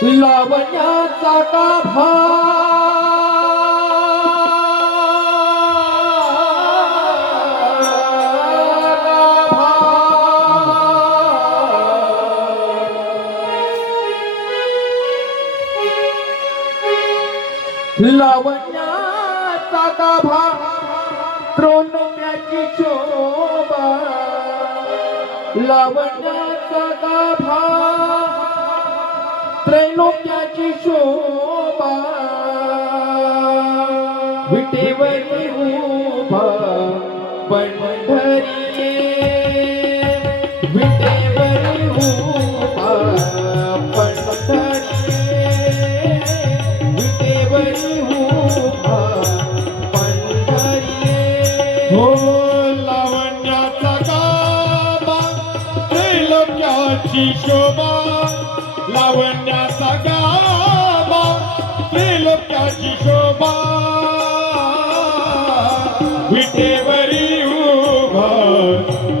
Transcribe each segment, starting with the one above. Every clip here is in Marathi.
लावण्याचा गाभा लावण्याचा गाभा त्रोणम्याची शोभा लावण्याचा गाभा त्रैलोक्याची शोभा विटेवरी उभा पंढरी विटेवरी उभा पंढरी विटेवरी उभा पंढरी हो लावण्याचा गाभा त्रैलोक्याची शोभा लावण्याचा गाभा त्रिलोक्याची शोभा विटेवरी उभा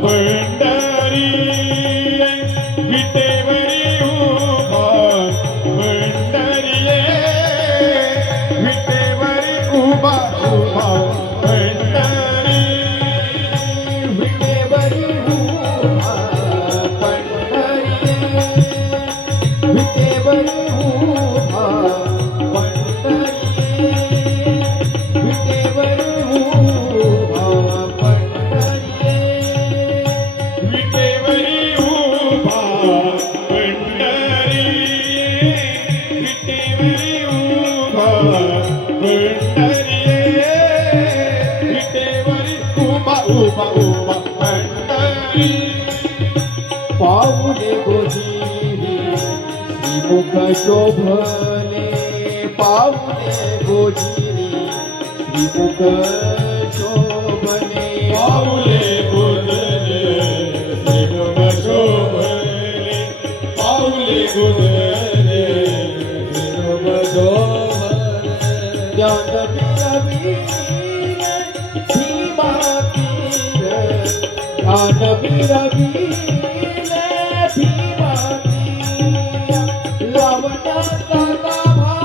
पंढरी विटेवरी उभा पंढरी विटेवरी उभा उभा पंढरी विटेवरी उभा पंढरी विटेवरी उभा पंढरी विटेवरी उभा पंढरी विटेवरी उभा पंढरी विटेवरी उभा पंढरी विटेवरी उभा उभा उभा पंढरी पाऊले गोजिरी श्रीमुख शोभले पाऊले गोजिरी श्रीमुख शोभले पाऊले गोदले श्रीमुख शोभले पाऊले गोदले श्रीमुख शोभले ज्ञान विरवीर भीमा तीर ज्ञान विरवीर भीमा तीर लावण्याचा गाभा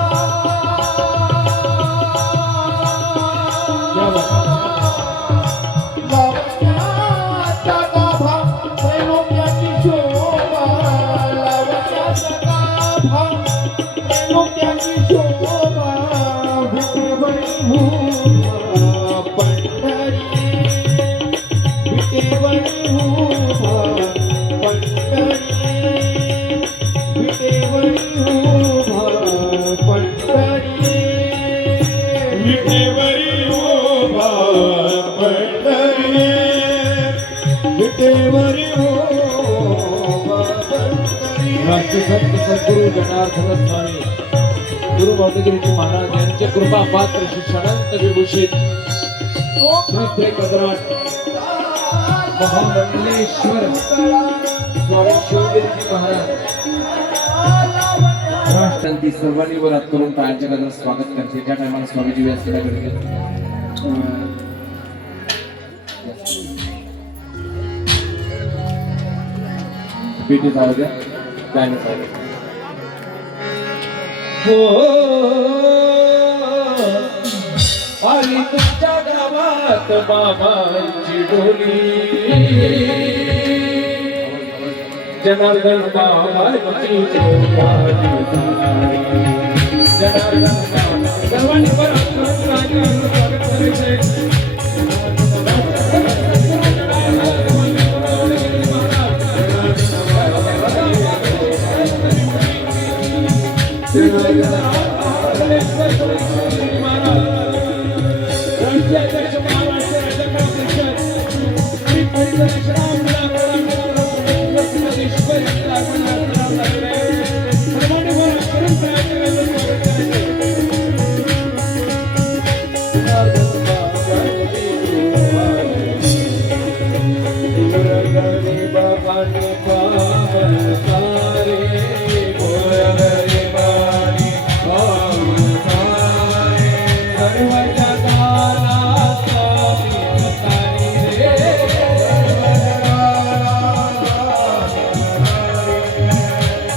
लावण्याचा गाभा त्रैलोक्याची शोभा लावण्याचा गाभा त्रैलोक्याची शोभा विटेवरी उभा पंढरी विटेवरी उभा पंढरी विटेवरी उभा पंढरी विटेवरी उभा पंढरी विटेवरी उभा पंढरी राष्ट्रसंत सद्गुरु जनार्दन स्वामी गुरु मौटगिरीजी महाराज यांचे कृपा पात्र शिक्षणांत विभूषित श्री कदराट महामंडलेश्वर स्वामी शिवगिरीजी महाराज राष्ट्रांती सर्वांनी वर हात करून टाळ्यांच्या गजरात स्वागत करते. ज्या टायमाला स्वामीजी व्यासपीठाकडे गेले पेटी जाऊ द्या काय नाही हो आली तुमच्या गावात बाबांची डोली जनार्दन बाबांची डोली जनार्दन बाबा सर्वांनी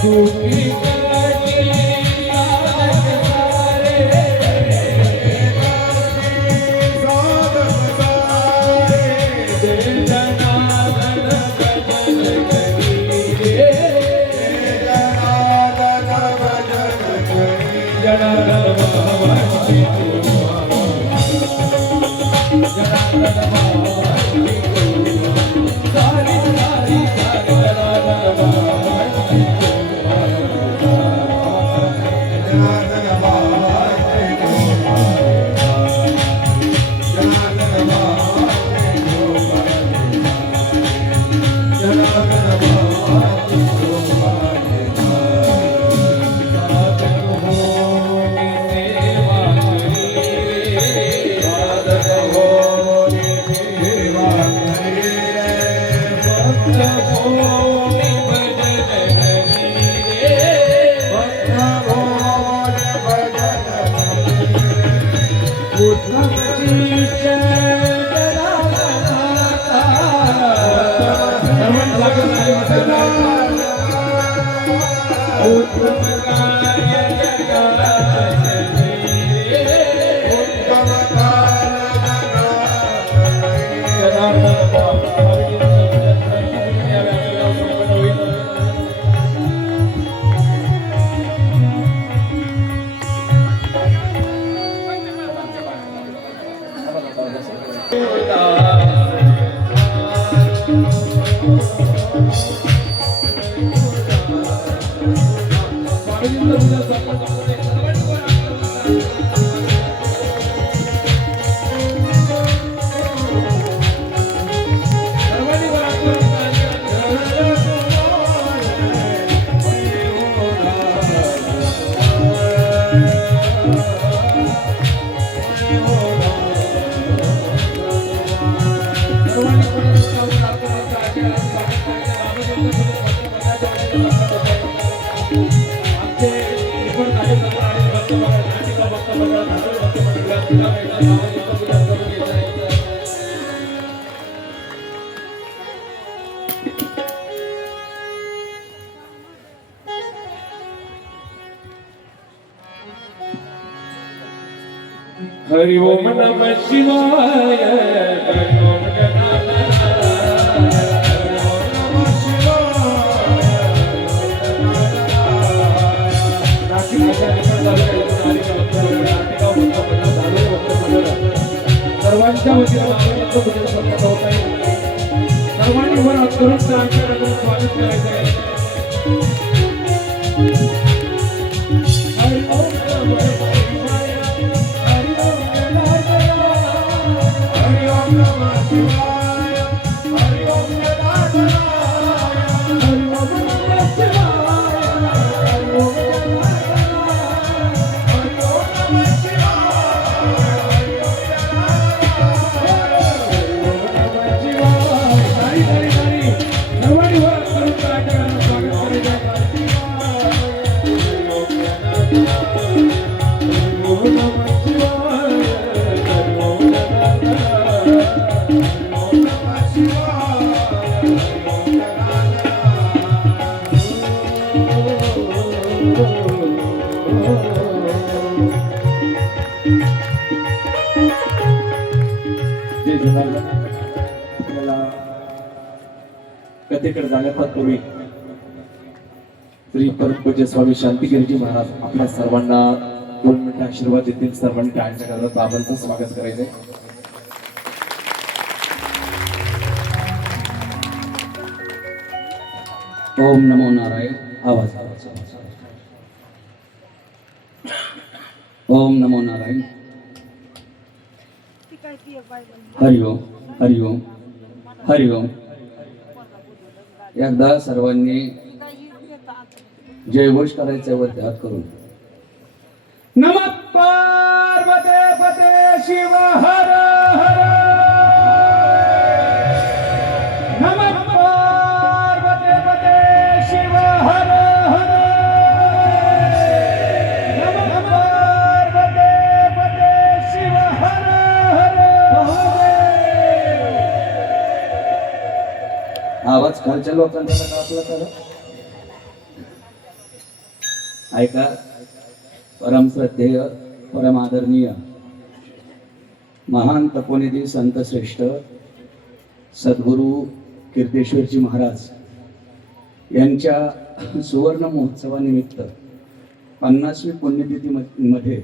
चुकी काढली साधक सारे जय जनार्दन भजन करी रे जनार्दन भगवान जनार्दन भगवान सारी सारी सारी जनार्दन भगवान हरि ओम नमः शिवाय हरि ओम सर्वांच्या वतीने सर्वांनी वर हात करून स्वागत करायचं आहे. हरि ओम नमः शिवाय हरि ओम नमः शिवाय हरि ओम नमः कथेकडे जाण्यापूर्वी श्री परमपूज्य स्वामी शांतिगिरीजी महाराज आपल्या सर्वांना 2 मिनिटं आशीर्वाद देतील. सर्वांनी टाळ्यांच्या गजरात बाबांचं स्वागत करायचंय. ओम नमो नारायण. आवाज ओम नमो नारायण. हरि ओम हरि ओम हरि ओम. एकदा सर्वांनी जयघोष करायचे वरती हात करून. नमः पार्वते पते शिव हर हर. नमः पार्वते पते शिव हर हर. नमः पार्वते पते शिव हर हर. आवाज खालच्या लोकांचा कापला तर ऐका, परमश्रद्धेय परम आदरणीय महान तपोनिधी संत श्रेष्ठ सद्गुरू कीर्तेश्वरजी महाराज यांच्या सुवर्ण महोत्सवानिमित्त 50वी पुण्यतिथी मध्ये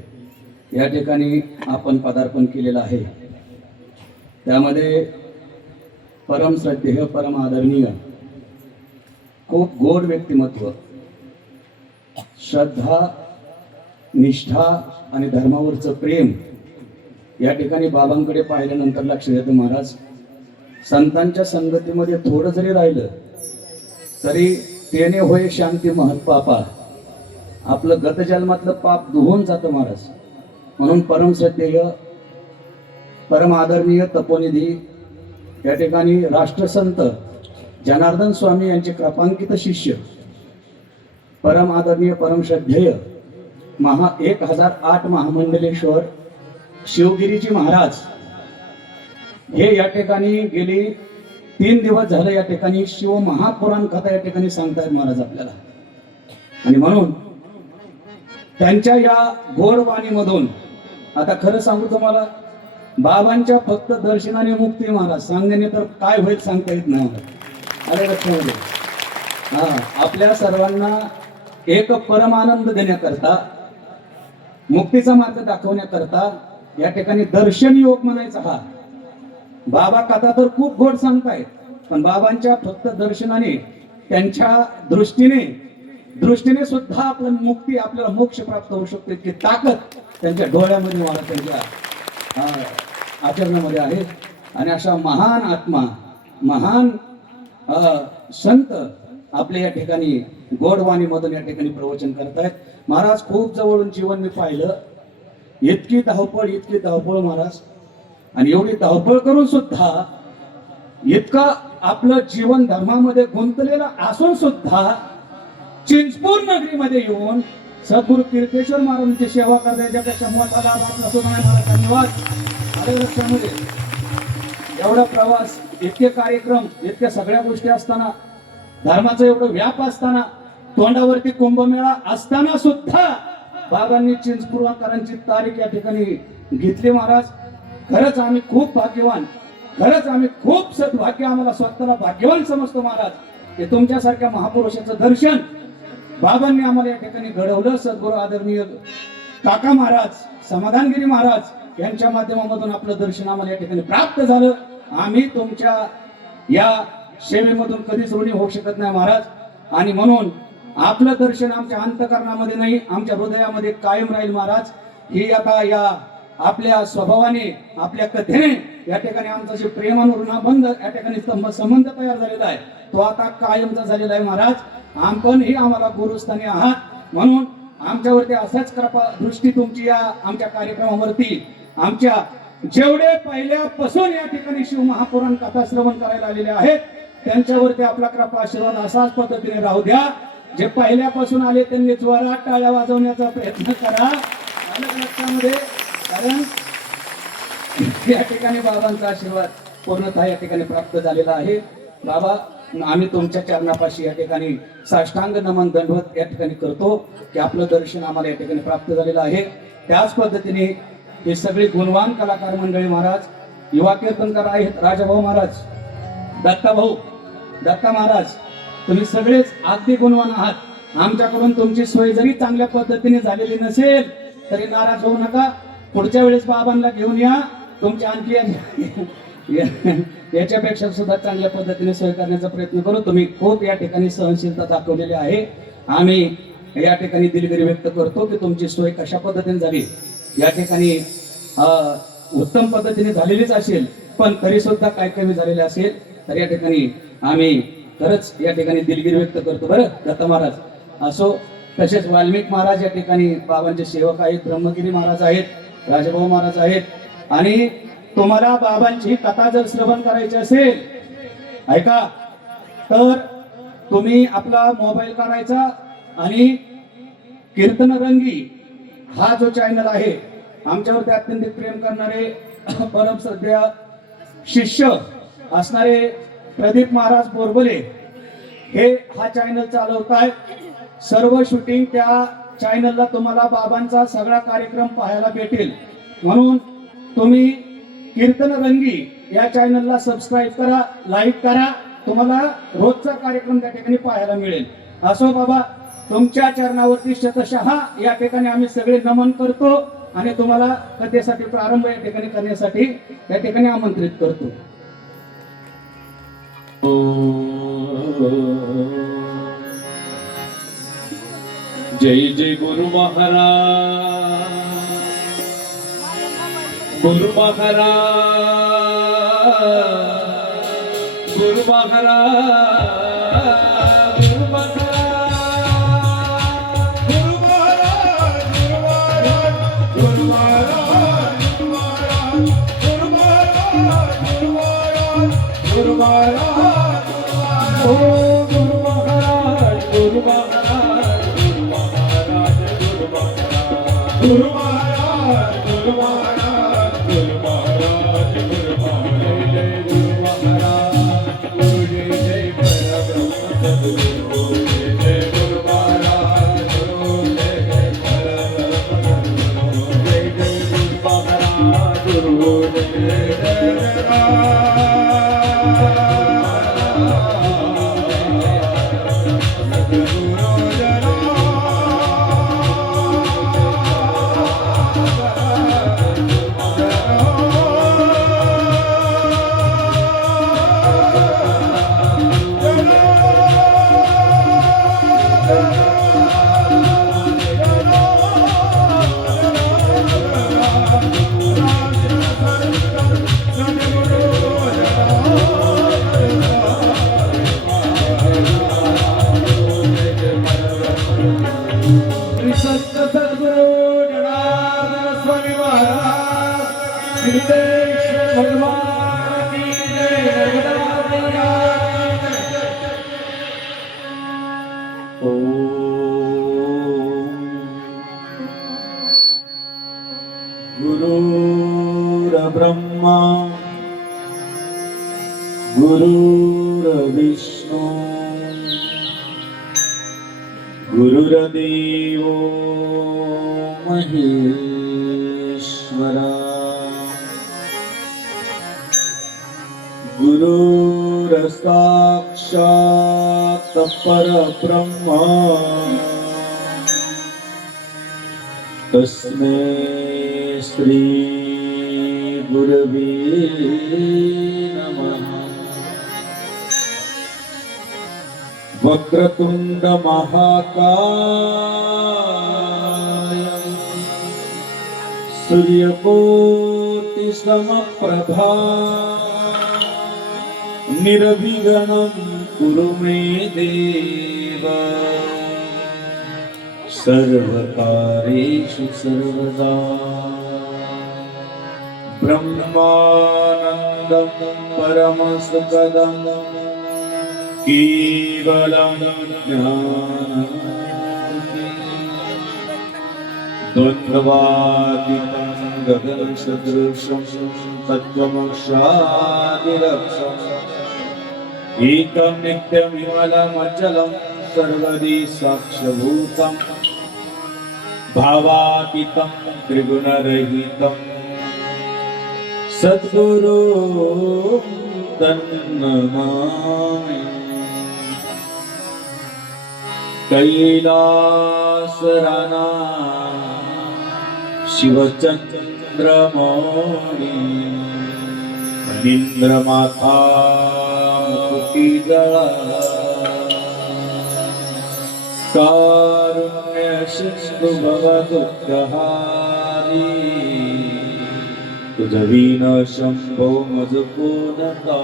या ठिकाणी आपण पदार्पण केलेलं आहे. त्यामध्ये परम श्रद्धेय परम आदरणीय खूप गोड व्यक्तिमत्व, श्रद्धा, निष्ठा आणि धर्मावरचं प्रेम या ठिकाणी बाबांकडे पाहिल्यानंतर लक्षात येतं. महाराज संतांच्या संगतीमध्ये थोडं जरी राहिलं तरी तेने होय शांती महत् पापा, आपलं गतजन्मातलं पाप धुवून जातं महाराज. म्हणून परम श्रद्धेय परम आदरणीय तपोनिधी या ठिकाणी राष्ट्रसंत जनार्दन स्वामी यांचे कृपांकित शिष्य परम आदरणीय परम श्रद्धेय 1008 महामंडलेश्वर शिवगिरीजी महाराज हे या ठिकाणी गेली 3 दिवस झाले या ठिकाणी शिव महापुराण कथा या ठिकाणी सांगतायत महाराज आपल्याला. आणि म्हणून त्यांच्या या गोड वाणीमधून आता खरं सांगू तुम्हाला, बाबांच्या फक्त दर्शनाने मुक्ती महाराज, सांगण्याने तर काय होईल सांगता येत नाही. आले लक्षामध्ये? आपल्या सर्वांना एक परमानंद देण्याकरता, मुक्तीचा मार्ग दाखवण्याकरता या ठिकाणी दर्शन योग म्हणायचा हा. बाबा कथा तर खूप गोड सांगतायत, पण बाबांच्या फक्त दर्शनाने, त्यांच्या दृष्टीने सुद्धा आपलं मुक्ती, आपल्याला मोक्ष प्राप्त होऊ शकतो. इतकी ताकद त्यांच्या डोळ्यामध्ये महाराज त्यांच्या आचरणामध्ये आहे. आणि अशा महान आत्मा, महान संत आपल्या या ठिकाणी गोडवाणीमधून या ठिकाणी प्रवचन करतायत. महाराज खूप जवळून जीवन मी पाहिलं, इतकी धावपळ महाराज, आणि एवढी धावपळ करून सुद्धा इतकं आपलं जीवन धर्मामध्ये गुंतलेलं असून सुद्धा चिंचपूर नगरीमध्ये येऊन सद्गुरू कीर्तेश्वर महाराजांची सेवा करण्याच्यापेक्षा मोठा लाभ आपला सोबत मला धन्यवाद. आलं लक्षामध्ये? एवढा प्रवास, इतके कार्यक्रम, इतक्या सगळ्या गोष्टी असताना, धर्माचा एवढं व्याप असताना, तोंडावरती कुंभमेळा असताना सुद्धा बाबांनी चिंचपूरकरांची तारीख या ठिकाणी घेतली. महाराज खरंच आम्ही खूप भाग्यवान, खरंच आम्ही खूप सद्भाग्य, आम्हाला स्वतःला भाग्यवान समजतो महाराज, की तुमच्यासारख्या महापुरुषाचं दर्शन बाबांनी आम्हाला या ठिकाणी घडवलं. सद्गुरू आदरणीय काका महाराज, समाधानगिरी महाराज यांच्या माध्यमामधून आपलं दर्शन आम्हाला या ठिकाणी प्राप्त झालं. आम्ही तुमच्या या सेवेमधून कधीच ऋणी होऊ शकत नाही महाराज. आणि म्हणून आपलं दर्शन आमच्या अंतःकरणामध्ये नाही, आमच्या हृदयामध्ये कायम राहील महाराज. ही आता या आपल्या स्वभावाने, आपल्या कथेने या ठिकाणी आमचा प्रेमानुबंध या ठिकाणी संबंध तयार झालेला आहे, तो आता कायमचा झालेला आहे महाराज. आपणही आम्हाला गुरुस्थानी आहात, म्हणून आमच्यावरती असाच कृपा दृष्टी तुमची या आमच्या कार्यक्रमावरती, आमच्या जेवढे पहिल्यापासून या ठिकाणी शिव महापुराण कथा श्रवण करायला आलेले आहेत त्यांच्यावरती आपला कृपा आशीर्वाद असाच पद्धतीने राहू द्या. जे पहिल्यापासून आले त्यांनी जोरात टाळ्या वाजवण्याचा प्रयत्न करा. आलं लक्षामध्ये? कारण या ठिकाणी बाबांचा आशीर्वाद पूर्णतः या ठिकाणी प्राप्त झालेला आहे. बाबा, आम्ही तुमच्या चरणापाशी या ठिकाणी साष्टांग नमन दंडवत या ठिकाणी करतो की आपलं दर्शन आम्हाला या ठिकाणी प्राप्त झालेलं आहे. त्याच पद्धतीने हे सगळे गुणवान कलाकार मंडळी महाराज, युवा कीर्तनकार आहेत राजाभाऊ महाराज, दत्ता महाराज, तुम्ही सगळेच अगदी गुणवान आहात. आमच्याकडून तुमची सोय जरी चांगल्या पद्धतीने झालेली नसेल तरी नाराज होऊ नका. पुढच्या वेळेस बाबांना घेऊन या, तुमची आणखी याच्यापेक्षा सुद्धा चांगल्या पद्धतीने सोय करण्याचा प्रयत्न करू. तुम्ही खूप या ठिकाणी सहनशीलता दाखवलेली आहे. आम्ही या ठिकाणी दिलगिरी व्यक्त करतो की तुमची सोय कशा पद्धतीने झाली. या ठिकाणी उत्तम पद्धतीने झालेलीच असेल, पण तरी सुद्धा काय कमी झालेले असेल तर या ठिकाणी आम्ही खरंच या ठिकाणी दिलगिरी व्यक्त करतो. बरं, दत्त महाराज असो, तसेच वाल्मिक महाराज या ठिकाणी बाबांचे सेवक आहेत, ब्रह्मगिरी महाराज आहेत, राजाभाऊ महाराज आहेत. आणि तुम्हाला बाबांची कथा जर श्रवण करायची असेल ऐका, तर तुम्ही आपला मोबाईल काढायचा आणि कीर्तन रंगी हा जो चॅनल आहे, आमच्यावरती अत्यंत प्रेम करणारे परम श्रद्धेय शिष्य असणारे प्रदीप महाराज बोरबले हे हा चॅनल चालवतायत. सर्व शूटिंग त्या चॅनलला तुम्हाला बाबांचा सगळा कार्यक्रम पाहायला भेटेल. म्हणून तुम्ही कीर्तन रंगी या चॅनलला सबस्क्राईब करा, लाईक करा. तुम्हाला रोजचा कार्यक्रम त्या ठिकाणी पाहायला मिळेल. असो बाबा, तुमच्या चरणावरती शतशः या ठिकाणी आम्ही सगळे नमन करतो आणि तुम्हाला कथेसाठी प्रारंभ या ठिकाणी करण्यासाठी या ठिकाणी आमंत्रित करतो. जय जय गुरु महाराज, गुरु महाराज, गुरु महाराज, गुरु महाराज, गुरु महाराज, गुरु महाराज, गुरु महाराज, गुरु महाराज, गुरु महाराज, ओ गुरु महाराज, गुरु महाराज, गुरु महाराज, गुरु महाराज, गुरु महाराज, गुरु महाराज, गुरु महाराज, गुरु महाराज, जय गुरु महाराज, गुरु जय जय परब्रह्म सद्गुरु, जय गुरु महाराज, गुरु जय जय परब्रह्म सद्गुरु, जय जय गुरु महाराज, गुरु जय जय श्री संत सद्गुरु जनार्दन स्वामी महाराज, सिद्धेश्वर भगवान की जय, नर्मदा मैया की जय. गुरुर्ब्रह्मा गुरुर्विष्णु गुरुर्देवो महेश्वरा गुरुर्साक्षात् परब्रह्म तस्मै श्री गुरवे नमः. वक्रतुंड महाकाय सूर्यकोटि समप्रभा निर्विघ्नं कुरु मे देव सर्वकार्येषु सर्वदा. ब्रह्मानन्दं परमसुखदं केवलं ज्ञानं द्वन्द्वातीतं गगनसदृशं तत्त्वमक्षादिलक्ष्यम् एकं नित्यमिमलमचलं सर्वदि साक्षभूतं भावातीतं त्रिगुणरहितं सद्गुरु तन्नमामि. कैलासराना शिवचन्द्रमौळी फणीन्द्रमाता मुकुटिदळा कारुण्य सिंधु भवदुःखहारी तुझ विन शंभो मज कोणता.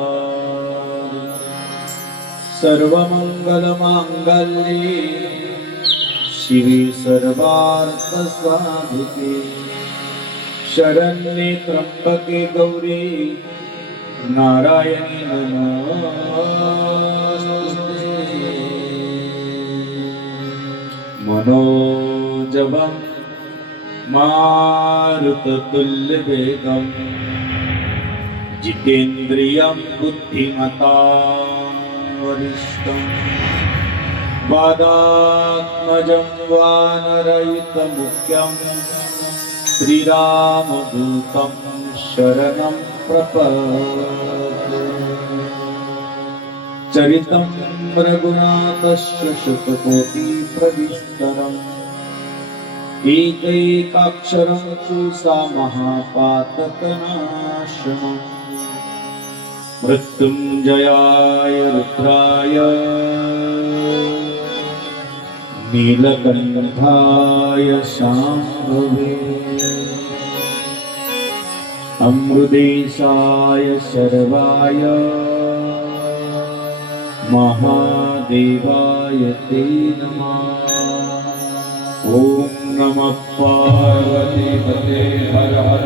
सर्वमंगलमांगल्ये शिवे सर्वार्थ साधिके शरण्ये त्र्यंबके गौरी नारायणी नमोस्तुते. मनोजवं मारुततुल्यवेगं जितेन्द्रियं बुद्धिमतां वरिष्ठं पादात्मजं वानरयुतमुख्यं श्रीरामदूतं शरणं प्रपद्ये। चरितं रघुनाथस्य शतकोटिप्रविस्तरम् एकैकाक्षरं तु सा महापातकनाशनम्। मृत्युञ्जयाय रुद्राय नीलकण्ठाय शाम्भवे अमृदेशाय शर्वाय महादेवाय ते नमः। ॐ नमः पार्वतीपते हर हर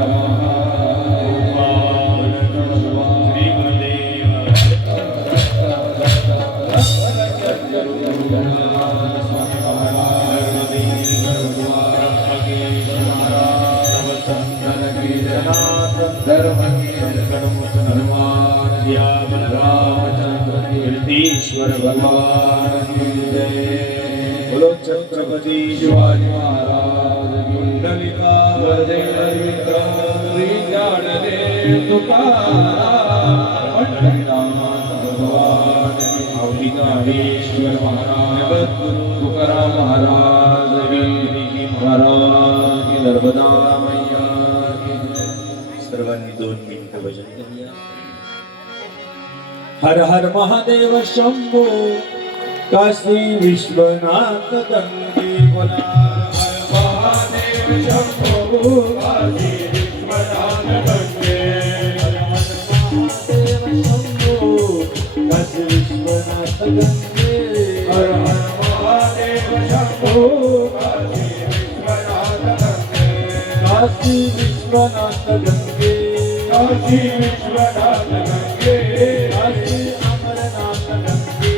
ईश्वर भगवान की जय। बोलो छत्रपति शिवाजी महाराज की। ललिता वरदेव विक्रम श्री ज्ञानदेव तुकाराम पंडितनाथ भगवान की। अवधूतेश्वर महाराज तुकाराम महाराज की महाराज की। नर्मदा मैया की। सर्वांनी 2 मिनिट भजन करूया। हर हर महादेव शंभो काशी विश्वनाथ गंगे बोला। हर महादेव शंभो काशी विश्वनाथ गंगे। हर महादेव शंभो काशी विश्वनाथ गंगे। हर महादेव शंभो काशी विश्वनाथ गंगे। काशी विश्वनाथ गंगे। काशी विश्वनाथ गंगे। काशी अमरनाथ गंगे।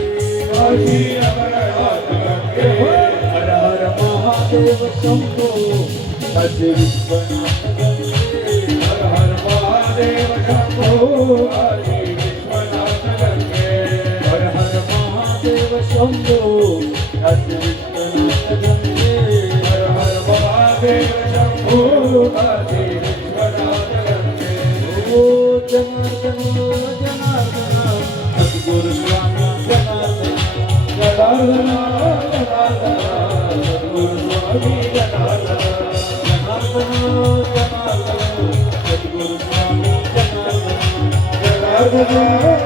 काशी अमरनाथ गंगे। हर हर महादेव शंभो काशी विश्वनाथ गंगे। हर हर महादेव शंभो काशी विश्वनाथ गंगे। हर हर महादेव शंभो काशी विश्वनाथ गंगे। हर हर महादेव शंभो काशी विश्वनाथ गंगे। ओ जनार्दन जनार्दन सद्गुरु स्वामी जनार्दन जनार्दन जनार्दन सद्गुरु स्वामी जनार्दन जनार्दन जनार्दन सद्गुरु स्वामी जनार्दन जनार्दन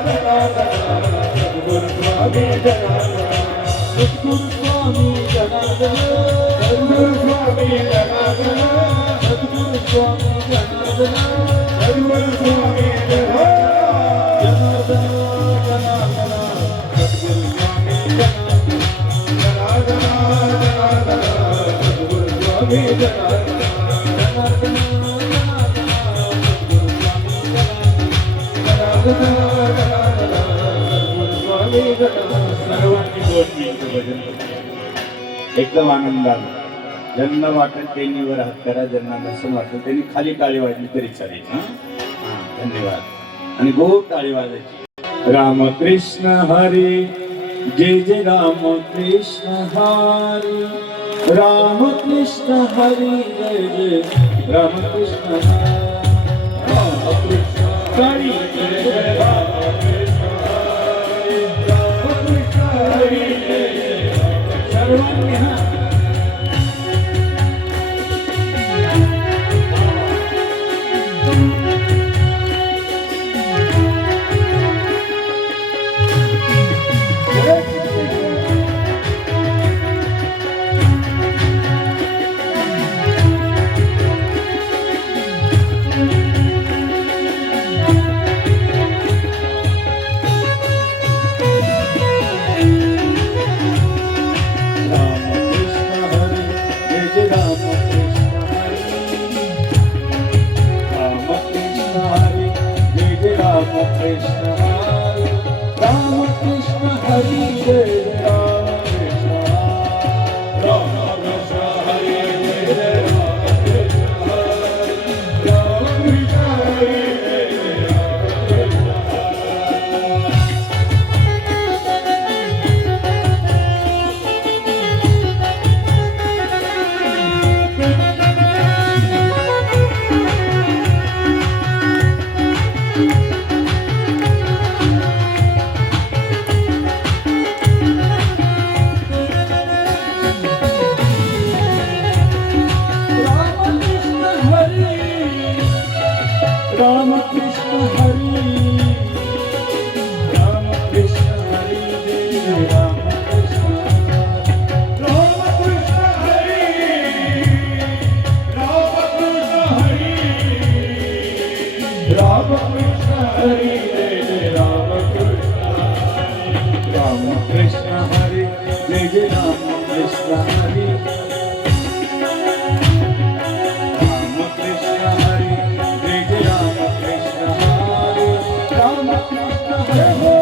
जनार्दन सद्गुरु स्वामी जनार्दन सद्गुरु स्वामी जनार्दन सद्गुरु स्वामी जनार्दन सद्गुरु स्वामी जनार्दन सद्गुरु स्वामी जनार्दन जनार्दन सद्गुरु स्वामी जनार्दन जनार्दन जनार्दन सद्गुरु स्वामी जनार्दन जनार्दन सर्वांनी 2 मिनिट भजन एकदम आनंदाने. ज्यांना वाटेल त्यांनी वर हात करा, ज्यांना नसून वाटेल त्यांनी खाली टाळी वाजली तरी चालेल. धन्यवाद. आणि गोड टाळी वाजायची. रामकृष्ण हरी जय जय रामकृष्ण हरी. रामकृष्ण हरी जय जय रामकृष्ण हरी. हरी जय जय रामकृष्ण हरी. रामकृष्ण हरी जय जय. सर्वांनी कृष्ण हरी राम कृष्ण हरी जय जय राम कृष्ण हरी राम कृष्ण हरी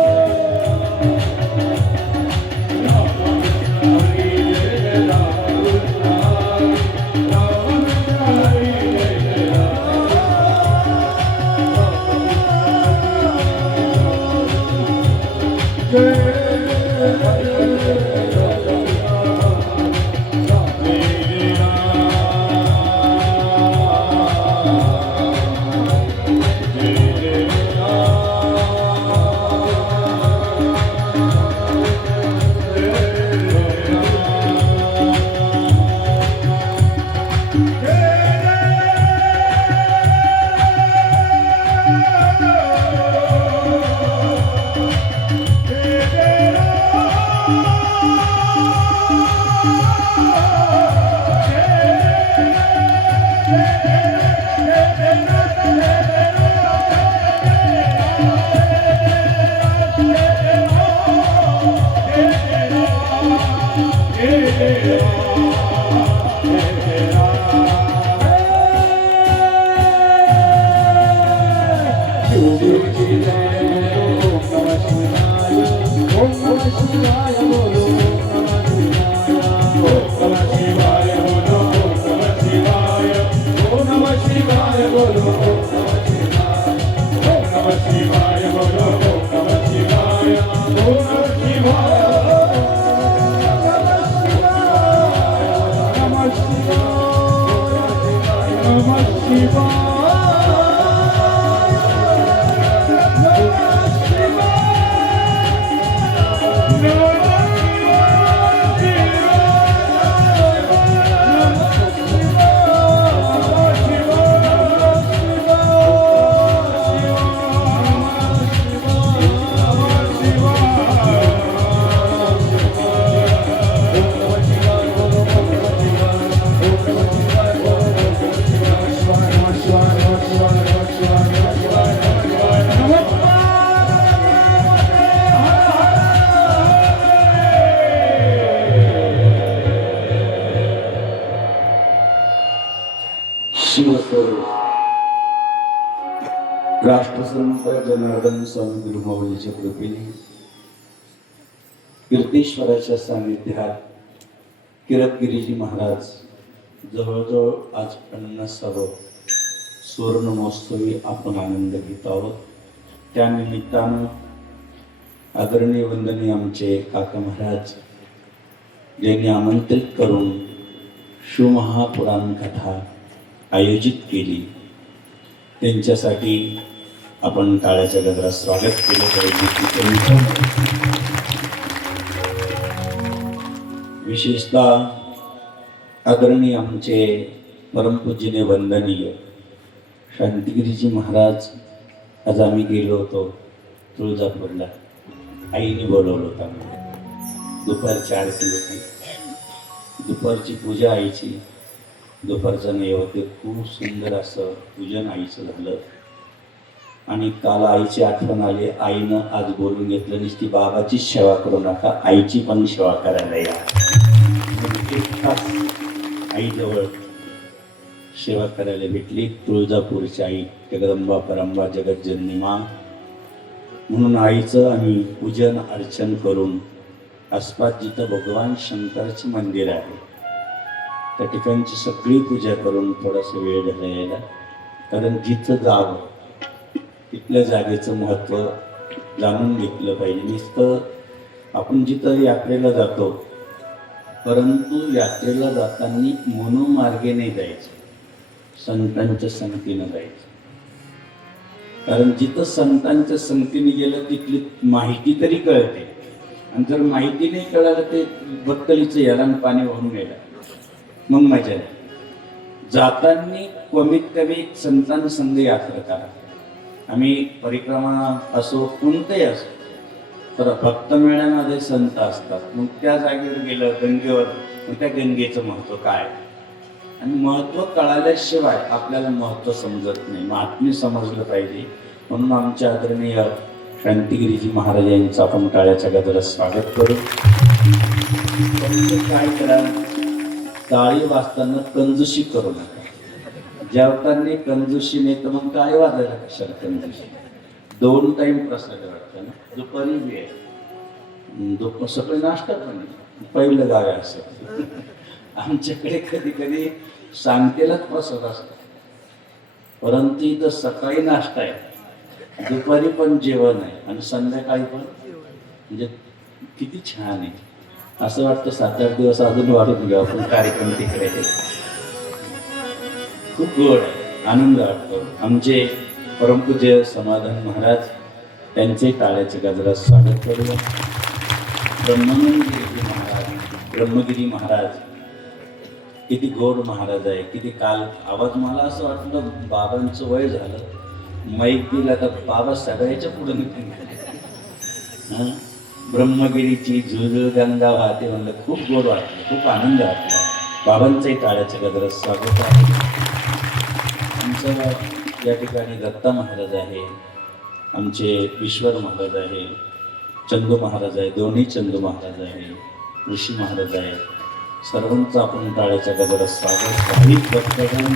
राष्ट्रसंत जनार्दन स्वामी गुरुमाऊलीच्या कृपेने कीर्तेश्वराच्या सान्निध्यात किरतगिरीजी महाराज जवळजवळ आज 50वा सुवर्ण महोत्सवी आपण आनंद घेत आहोत. त्या निमित्तानं आदरणीय वंदनीय आमचे काका महाराज ज्यांनी आमंत्रित करून शिवमहापुराण कथा आयोजित केली त्यांच्यासाठी आपण टाळ्याच्या गजरात स्वागत केलं पाहिजे. विशेषतः आदरणीय आमचे परमपूज्यने वंदनीय शांतिगिरीजी महाराज आज आम्ही गेलो होतो तुळजापूरला. आईने बोलवलं होतं आम्हाला. दुपारची आरती होती, दुपारची पूजा आईची, दुपारचं नैवेद्य खूप सुंदर असं पूजन आईचं झालं. आणि काल आईची आठवण आली. आईनं आज बोलून घेतलं नुसती बाबाचीच सेवा करू नका, आईची पण सेवा करायला या. एक तास आईजवळ सेवा करायला भेटली. तुळजापूरची आई जगदंबा परंबा जगज्जननी माँ म्हणून आईचं आम्ही पूजन अर्चन करून आसपास जिथं भगवान शंकराचं मंदिर आहे त्या ठिकाणची सगळी पूजा करून थोडासा वेळ झाला यायला. कारण जिथं जावं तिथल्या जागेचं महत्त्व जाणून घेतलं पाहिजे. नुसतं आपण जिथं यात्रेला जातो परंतु यात्रेला जाताना मनोमार्गे नाही जायचं, संतांच्या संगतीनं जायचं. कारण जिथं संतांच्या संगतीने गेलं तिथली माहिती तरी कळते. आणि जर माहिती नाही कळालं ते बत्तलीचं याला पाणी वाहून गेलं मग मजा नाही. जाताना कमीत कमी संतांसंग यात्रा करा. आम्ही परिक्रमा असो कोणतेही असो तर भक्त मेळ्यामध्ये संत असतात. मग त्या जागेवर गेलं गंगेवर, मग त्या गंगेचं महत्त्व काय आणि महत्त्व कळाल्याशिवाय आपल्याला महत्त्व समजत नाही. महात्म्य समजलं पाहिजे. म्हणून आमच्या आदरणीय शांतिगिरीजी महाराज यांचं आपण टाळ्याच्या गजरात स्वागत करू. फक्त काय करा, टाळी वाजताना कंजूशी करू नका. जेवताना कंजूशी नाही तर मग टाळी वाजायला कशाला कंजूशी. 2 टाइम प्रसाद वाटतं ना, दुपारी वेळ, सकाळी नाश्ता पण नाही. पहिलं गाव आहे असं. आमच्याकडे कधी कधी सांगतेलाच प्रसाद असतो, परंतु इथं सकाळी नाश्ता आहे, दुपारी पण जेवण आहे आणि संध्याकाळी पण. म्हणजे किती छान आहे. असं वाटतं 7-8 दिवस अजून वाढून घेऊ आपण कार्यक्रम तिकडे. खूप गोड आहे, आनंद वाटतो. आमचे परमपूज्य समाधान महाराज, त्यांचे टाळ्याचे गजरात स्वागत करूया. ब्रह्मगिरी महाराज किती गोड महाराज आहे, किती काल आवाज. मला असं वाटलं बाबांचं वय झालं, माईक दिला तर बाबा सगळ्याच्या पुढे निघून गेले. ब्रह्मगिरीची झुळझुळ गंगा वाहते म्हणलं, खूप गोड वाटलं, खूप आनंद वाटला. बाबांचंही टाळ्याच्या गजरात स्वागत आहे. आमचं या ठिकाणी दत्ता महाराज आहे, आमचे ईश्वर महाराज आहे, चंदू महाराज आहे, दोन्ही चंदू महाराज आहे, ऋषी महाराज आहे. सर्वांचं आपण टाळ्याच्या गजरात स्वागत. भाविक भक्तगण,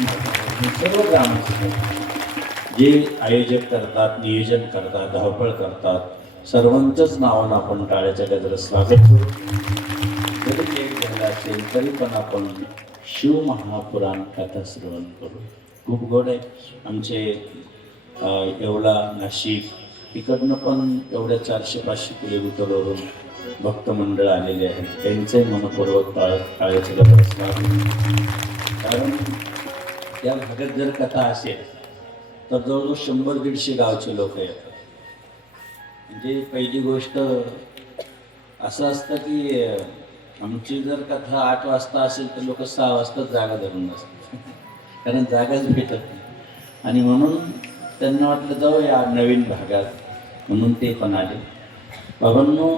सर्व ग्रामस्थ जे आयोजक करतात, नियोजन करतात, धावपळ करतात, सर्वांचंच नावानं आपण टाळ्याच्या गजरात स्वागत करू. जरी लेट झाला असेल तरी पण आपण शिव महापुराण कथा श्रवण करू. खूप गोड आहे. आमचे येवला, नाशिक इकडनं पण एवढ्या 400-500 किलोमीटरवरून भक्तमंडळ आलेले आहेत. त्यांचे मनपूर्वक टाळ्याच्या गजरात स्वागत. कारण त्या भागात जर कथा असेल तर जवळजवळ 100-150 गावचे लोक येतात. म्हणजे पहिली गोष्ट असं असतं की आमची जर कथा 8 वाजता असेल तर लोक 6 वाजता जागा धरून नसतात, कारण जागाच भेटत नाही. आणि म्हणून त्यांना वाटलं जाऊया नवीन भागात, म्हणून ते पण आले. बाबांनो,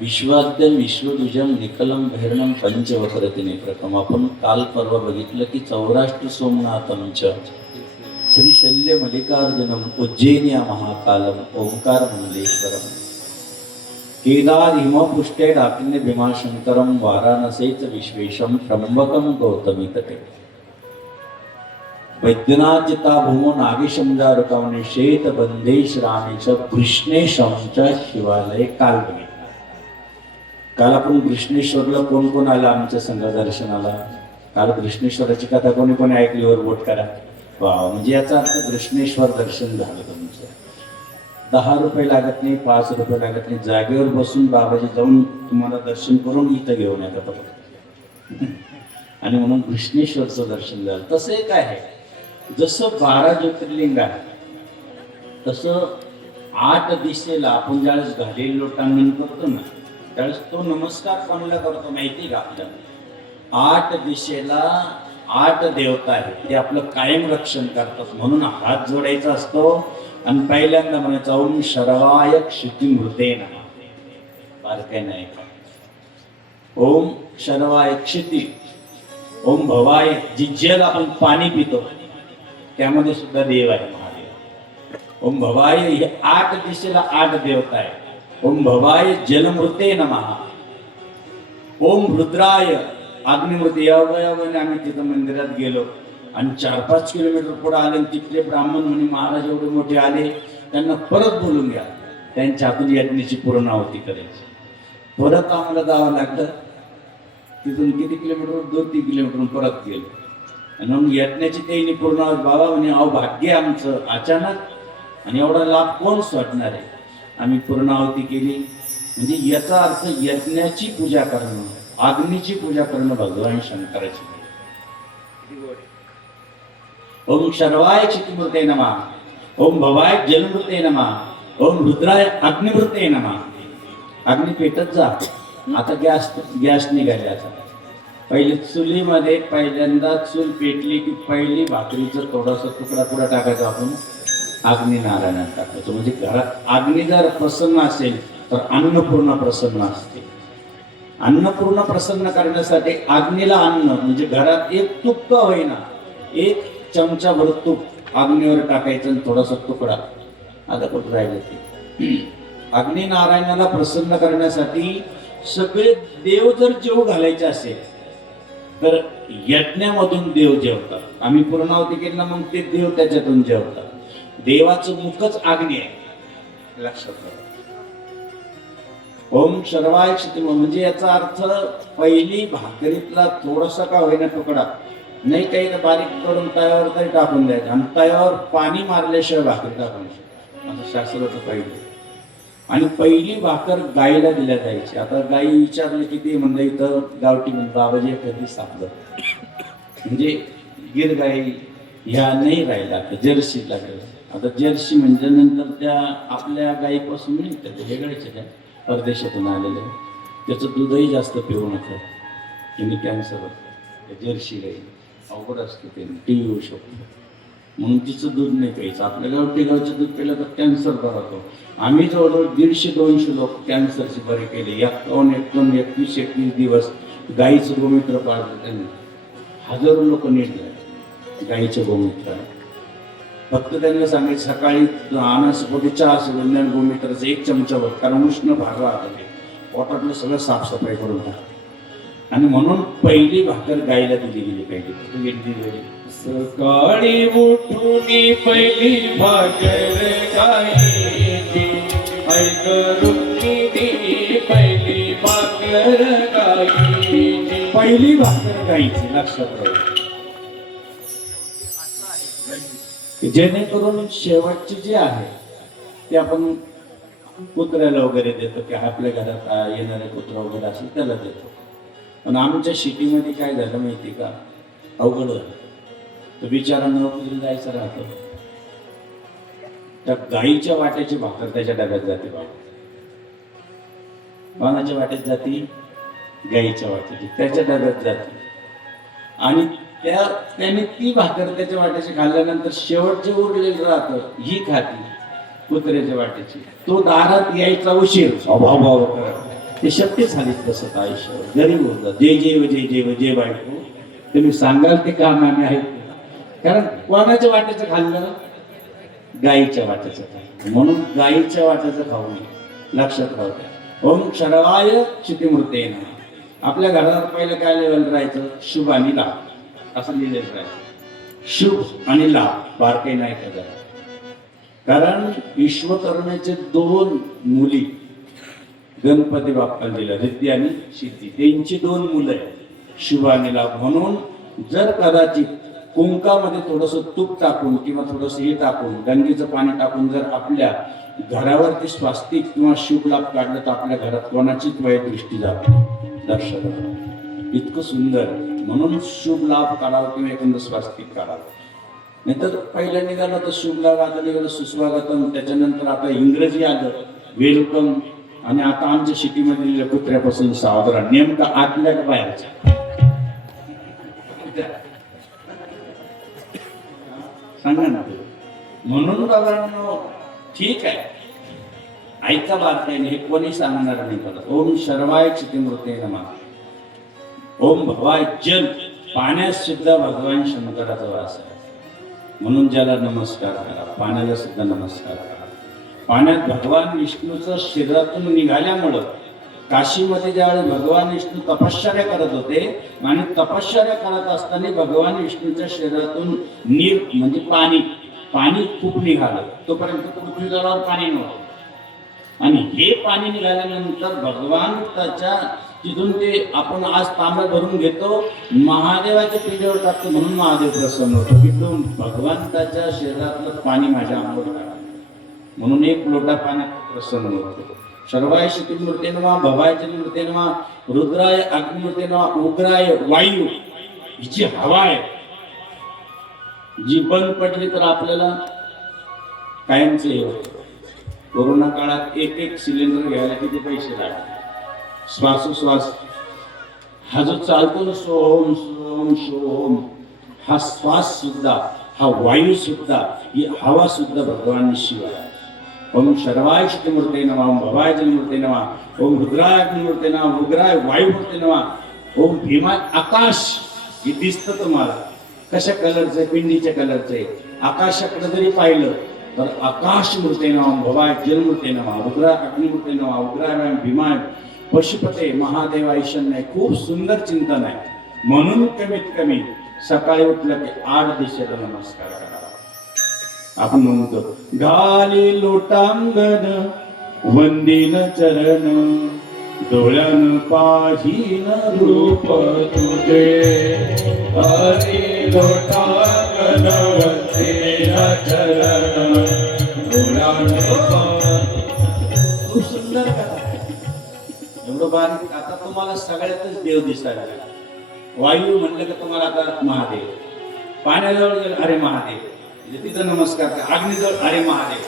विश्वाद्यम विश्वदुजम निकलम भैरणम पंचवक्रतिने प्रथम. आपण काल परवा बघितलं की सौराष्ट्र सोमनाथमच्या श्री शल्य मल्लिकार्जुनम उज्जैनिया महाकालम ओंकार मंगलेश्वरम केदार हिमपुष्टे डाकिन्य भीमाशंकरम वाराणसीच विश्वेशम त्र्यंबकम गौतमी तटे वैद्यनाथ भूमो नागेशम जारुकावने शेत बंदेश रामेश कृष्णेशमच्या शिवालय. काल बघितलं. काल आपण कृष्णेश्वरला कोण कोण आलं आमच्या संघ दर्शनाला? काल कृष्णेश्वराची कथा कोणी कोणी ऐकलीवर बोट करा. वा, म्हणजे याचा अर्थ कृष्णेश्वर दर्शन झालं तुमचं. 10 रुपये लागत नाही, 5 रुपये लागत नाही. जागेवर बसून बाबाजी जाऊन तुम्हाला दर्शन करून इथं घेऊन येतात. आणि म्हणून कृष्णेश्वरचं दर्शन झालं. तसं एक आहे, जसं 12 ज्योतिर्लिंग आहे तसं 8 दिशेला आपण ज्यावेळेस घालेली लोटांगण करतो ना, त्यावेळेस तो नमस्कार कोणाला करतो माहिती का? आपल्याला 8 दिशेला 8 देवता आहेत, ते आपलं कायम रक्षण करतात. म्हणून हात जोडायचा असतो आणि पहिल्यांदा म्हणायचं ओम शरवाय क्षितिमृते नमः. बारकाय नाही का? ओम शरवाय क्षिती, ओम भवाय, जी जल आपण पाणी पितो त्यामध्ये सुद्धा देव आहे महादेव. ओम भवाय, हे 8 दिशेला 8 देवता आहे. ओम भवाय जलमृते नमः. ओम रुद्राय अग्निमृती. यावयाने आम्ही तिथं मंदिरात गेलो आणि 4-5 किलोमीटर पुढे आले. तिथले ब्राह्मण म्हणे महाराज एवढे मोठे आले, त्यांना परत बोलून घ्या, त्यांच्या हातून यज्ञाची पूर्णाहुती करायची. परत आम्हाला जावं लागलं. तिथून किती किलोमीटर? 2-3 किलोमीटर परत गेलो आणि मग यज्ञाची त्यांनी पूर्णाहुती. बाबा म्हणे अहो भाग्य आमचं अचानक, आणि एवढा लाभ कोण सोडणार आहे? आम्ही पूर्णाहुती केली. म्हणजे याचा अर्थ यज्ञाची पूजा करणं, अग्नीची पूजा करणं भगवान शंकराची. ओम शर्वाय क्षितिमृते नमः. ओम भवाय जलमृते नमः. ओम रुद्राय अग्निमृते नमः. अग्नी पेटत जा. आता गॅस निघाले. आता पहिले चुलीमध्ये पहिल्यांदा चूल पेटली की पहिली भाकरीचं थोडासा तुकडा पुढा टाकायचा आपण, अग्नी नारायणात टाकायचं. म्हणजे घरात अग्नी जर प्रसन्न असेल तर अन्नपूर्णा प्रसन्न असते. अन्नपूर्णा प्रसन्न करण्यासाठी अग्नीला अन्न, म्हणजे घरात एक तूप का होईना, 1 चमचाभर तूप अग्नीवर टाकायचं आणि थोडासा तुकडा. आता कुठं राहिलं ते? अग्नी नारायणाला प्रसन्न करण्यासाठी सगळे देव जर जेव घालायचे असेल तर यज्ञामधून देव जेवतात. आम्ही पूर्णावती केली ना मग ते देव त्याच्यातून जेवतात. देवाचं मुखच आग्नी आहे, लक्षात ठेवा. ओम सर्वाय क्षितिम म्हणजे याचा अर्थ पहिली भाकरीतला थोडासा का होईना तुकडा नाही काही बारीक करून तव्यावर तरी टाकून द्यायचं आणि तव्यावर पाणी मारल्याशिवाय भाकरी टाकून असं शास्त्र होतं पहिले. आणि पहिली भाकर गाईला दिल्या जायची. आता गाई विचारलं किती म्हणलं इथं गावठी म्हणतो बाबाजी कधी सापडत म्हणजे गिर गाई ह्या नाही राहिल्या, आता जर्सी लागल्या. आता जर्सी म्हणजे नंतर त्या आपल्या गाईपासून मिळतात वेगळ्याच त्या परदेशातून आलेल्या, त्याचं दूधही जास्त पिऊ नका, तुम्ही कॅन्सर होतं. जर्सी गाई अवघड असतं, ते टी होऊ शकतो म्हणून तिचं दूध नाही प्यायचं. आपल्या गावठी गावचं दूध पिलं तर कॅन्सर बरा होतो. आम्ही जवळजवळ 150-200 लोक कॅन्सरचे बरे केले. 21 दिवस गाईचं गोमूत्र पाळलं त्यांनी. हजारो लोक नीट झाले गाईच्या गोमूत्र. फक्त त्यांना सांगायचं सकाळी अनासपोटी चहा सोडून गोमूत्राचं 1 चमचाभर, कारण उष्ण भाग राहते पोटातलं सगळं साफसफाई करून टाकतं. आणि म्हणून पहिली भाकर गाईला दिली गेली पाहिजे. सकाळी उठून पहिली भाकर गायची, ऐक रुक्मिणी पहिली भाकर गायची. पहिली भाकर गायची, लक्षात ठेवा. जेणेकरून शेवटची जी आहे ती आपण कुत्र्याला वगैरे देतो की आपल्या घरात येणारे कुत्रा वगैरे असेल त्याला देतो. पण आमच्या सिटीमध्ये काय झालं माहिती का, अवघड झालं. तो बिचारा नोकरीला जायचं राहतो, त्या गाईच्या वाट्याची भाकर त्याच्या डब्यात जाते. बाबा कोणाच्या वाट्यात जाती, गाईच्या वाट्याची त्याच्या डब्यात जाते. आणि त्याने ती भाकर त्याच्या वाट्याची खाल्ल्यानंतर शेवटचे उरलेलं राहतं ही खाती कुत्र्याच्या वाट्याची. तो दारात यायचा उशीर स्वभाव करत ते शक्य झालीच तसं आयुष्य गरीब होतं. जे जेव जे जेव जे बायको तुम्ही सांगाल ते काम आम्ही आहेत. कारण कोणाच्या वाट्याचं खाल्लं, गाईच्या वाट्याचं खाल्लं. म्हणून गाईच्या वाट्याचं खाऊ नये, लक्षात राहू. ओम क्षरवाय क्षितिमूर्तेन. आपल्या घरात पहिलं काय लेवल राहायचं, शुभ आणि लाभ असं लिहिलेलं राहायचं. शुभ आणि लाभ बारकाई नाही का. कारण विश्वकर्मेचे 2 मुली गणपती बाप्पाला दिल्या, रिद्धी आणि सिद्धी. त्यांची 2 मुलं आहेत, शुभ आणि लाभ. म्हणून जर कदाचित कुंकामध्ये थोडंसं तूप टाकून किंवा थोडंसं हे टाकून गंगेचं पाणी टाकून जर आपल्या घरावरती स्वास्तिक किंवा शुभ लाभ काढलं तर आपल्या घरात कोणाचीच वाईट दृष्टी जात नाही. दर्शक इतकं सुंदर. म्हणून शुभ लाभ काढावं किंवा एखादं स्वास्तिक काढावं. नाहीतर पहिलं निघालं तर शुभ लाभ, आता निघालं सुस्वागतम, त्याच्यानंतर आता इंग्रजी आलं वेलकम. आणि आता आमच्या सिटीमध्ये कुत्र्यापासून सावधान. नेमका आतल्या का बाहेरच्या सांगा ना. म्हणून बाबांनो ठीक आहे, ऐका बारकाईने, हे कोणी सांगणार नाही परत. ओम शर्वाय क्षितिमूर्ते नमः. ओम भवाय जल, पाण्यात सुद्धा भगवान शंकराचा वास आहे. म्हणून ज्याला नमस्कार करा, पाण्याला सुद्धा नमस्कार करा. पाण्यात भगवान विष्णूचं शरीरातून निघाल्यामुळं काशीमध्ये ज्यावेळी भगवान विष्णू तपश्चर्या करत होते आणि तपश्चर्या करत असताना भगवान विष्णूच्या शरीरातून नीर म्हणजे पाणी खूप निघालं. तोपर्यंत पृथ्वीतलावर पाणी नव्हतं. आणि हे पाणी निघाल्यानंतर भगवंताच्या तिथून ते आपण आज तांब्या भरून घेतो, महादेवाच्या पिंडीवर टाकतो, म्हणून महादेव प्रसन्न होतो की तो भगवंताच्या शरीरातलं पाणी माझ्या अंगावर टाका, म्हणून 1 लोटा पाण्यात प्रसन्न होतो. सर्वाय क्षितिमूर्ते नमः, भवाय जलमूर्ते नमः, रुद्राय अग्निमूर्ते नमः, उग्राय वायू. ही जी हवा आहे जी बंद पडली तर आपल्याला कायमचं हे होतं. कोरोना काळात 1 सिलेंडर घ्यायला किती पैसे लागले. श्वासोश्वास हा जो चालतो ना, सोम सोम सोम, हा श्वास सुद्धा, हा वायू सुद्धा, ही हवा सुद्धा भगवान शिव आहे. ओम शर्वाय क्षितिमूर्ते नमः, ओम भवाय जलमूर्ते नमः, ओम रुद्राय अग्निमूर्ते नमः, उग्राय वायुमूर्ते नमः, ओम भीमा. आकाश हे दिसतं तुम्हाला कशा कलरचं आहे, पिंडीच्या कलरचं आहे. आकाशाकडे जरी पाहिलं तर आकाश मूर्ते नमः, भवाय जलमूर्ते नमः, रुद्राय अग्निमूर्ते नमः, उग्राय भीमाय पशुपते महादेव ऐशन्य खूप सुंदर चिंतन आहे. म्हणून कमीत कमी सकाळी उठलं की 8 दिशेला नमस्कार करा. आपण म्हणतो घाली लोटांगण वंदीन चरण डोळ्यान पाहीन रूप तुझे. हरी लोटांगण वंदीन चरण डोळ्यान खूप सुंदर कथा आहे. एवढं बारीक. आता तुम्हाला सगळ्यातच देव दिसायला लागला. वायू म्हणलं की तुम्हाला आता महादेव, पाण्याजवळ गेलं अरे महादेव, तिथं नमस्कार करा. अग्नीजवळ अरे महादेव.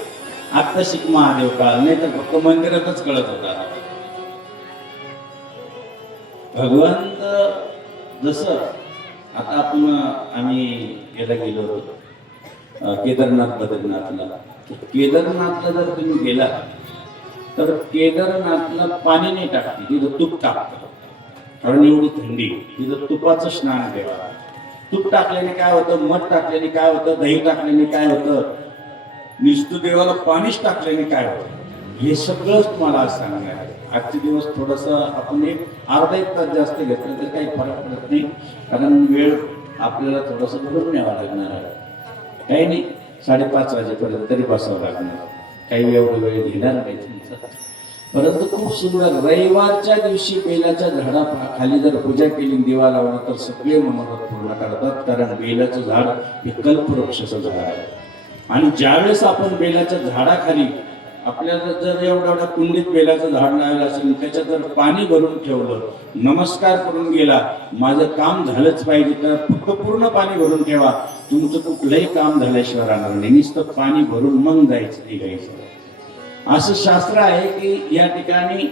आत्ता शिक महादेव काळ, नाही तर फक्त मंदिरातच कळत होता. भगवंत जसं आता आम्ही याला गेलो होतो केदारनाथ बद्रीनाथला. केदारनाथला जर तुम्ही गेला तर केदारनाथला पाणी नाही टाकते, तिथं तूप टाकतं. कारण एवढी थंडी, तिथं तुपाचं स्नान देवा. तूप टाकल्याने काय होतं, मध टाकल्याने काय होतं, दही टाकल्याने काय होतं, निस्तू देवाला पाणीच टाकल्याने काय होतं, हे सगळंच तुम्हाला आज सांगणार आहे. आजचे दिवस थोडंसं आपण एक अर्धा एक तास जास्त घेतलं तर काही फरक पडत नाही. कारण वेळ आपल्याला थोडंसं भरून न्यावा लागणार आहे. काही नाही, 5:30 वाजेपर्यंत तरी बसावं लागणार. काही एवढं वेळ घेणार नाही तुमचा. परंतु खूप सुंदर रविवारच्या दिवशी बेलाच्या झाडाखाली जर पूजा केली, दिवा लावला तर सगळे मनोरथ पूर्ण करतात. कारण बेलाचं झाड हे कल्पवृक्षाचं झाड आहे. आणि ज्यावेळेस आपण बेलाच्या झाडाखाली आपल्याला जर एवढा कुंडीत बेलाचं झाड लावलं असेल, त्याच्यात जर पाणी भरून ठेवलं, नमस्कार करून गेला, माझं काम झालंच पाहिजे, तर फक्त पूर्ण पाणी भरून ठेवा. तुमचं कुठलंही काम झाल्याशिवाय राहणार नाही. नुसतं पाणी भरून मग जायचं, निघायचं. असं शास्त्र आहे की या ठिकाणी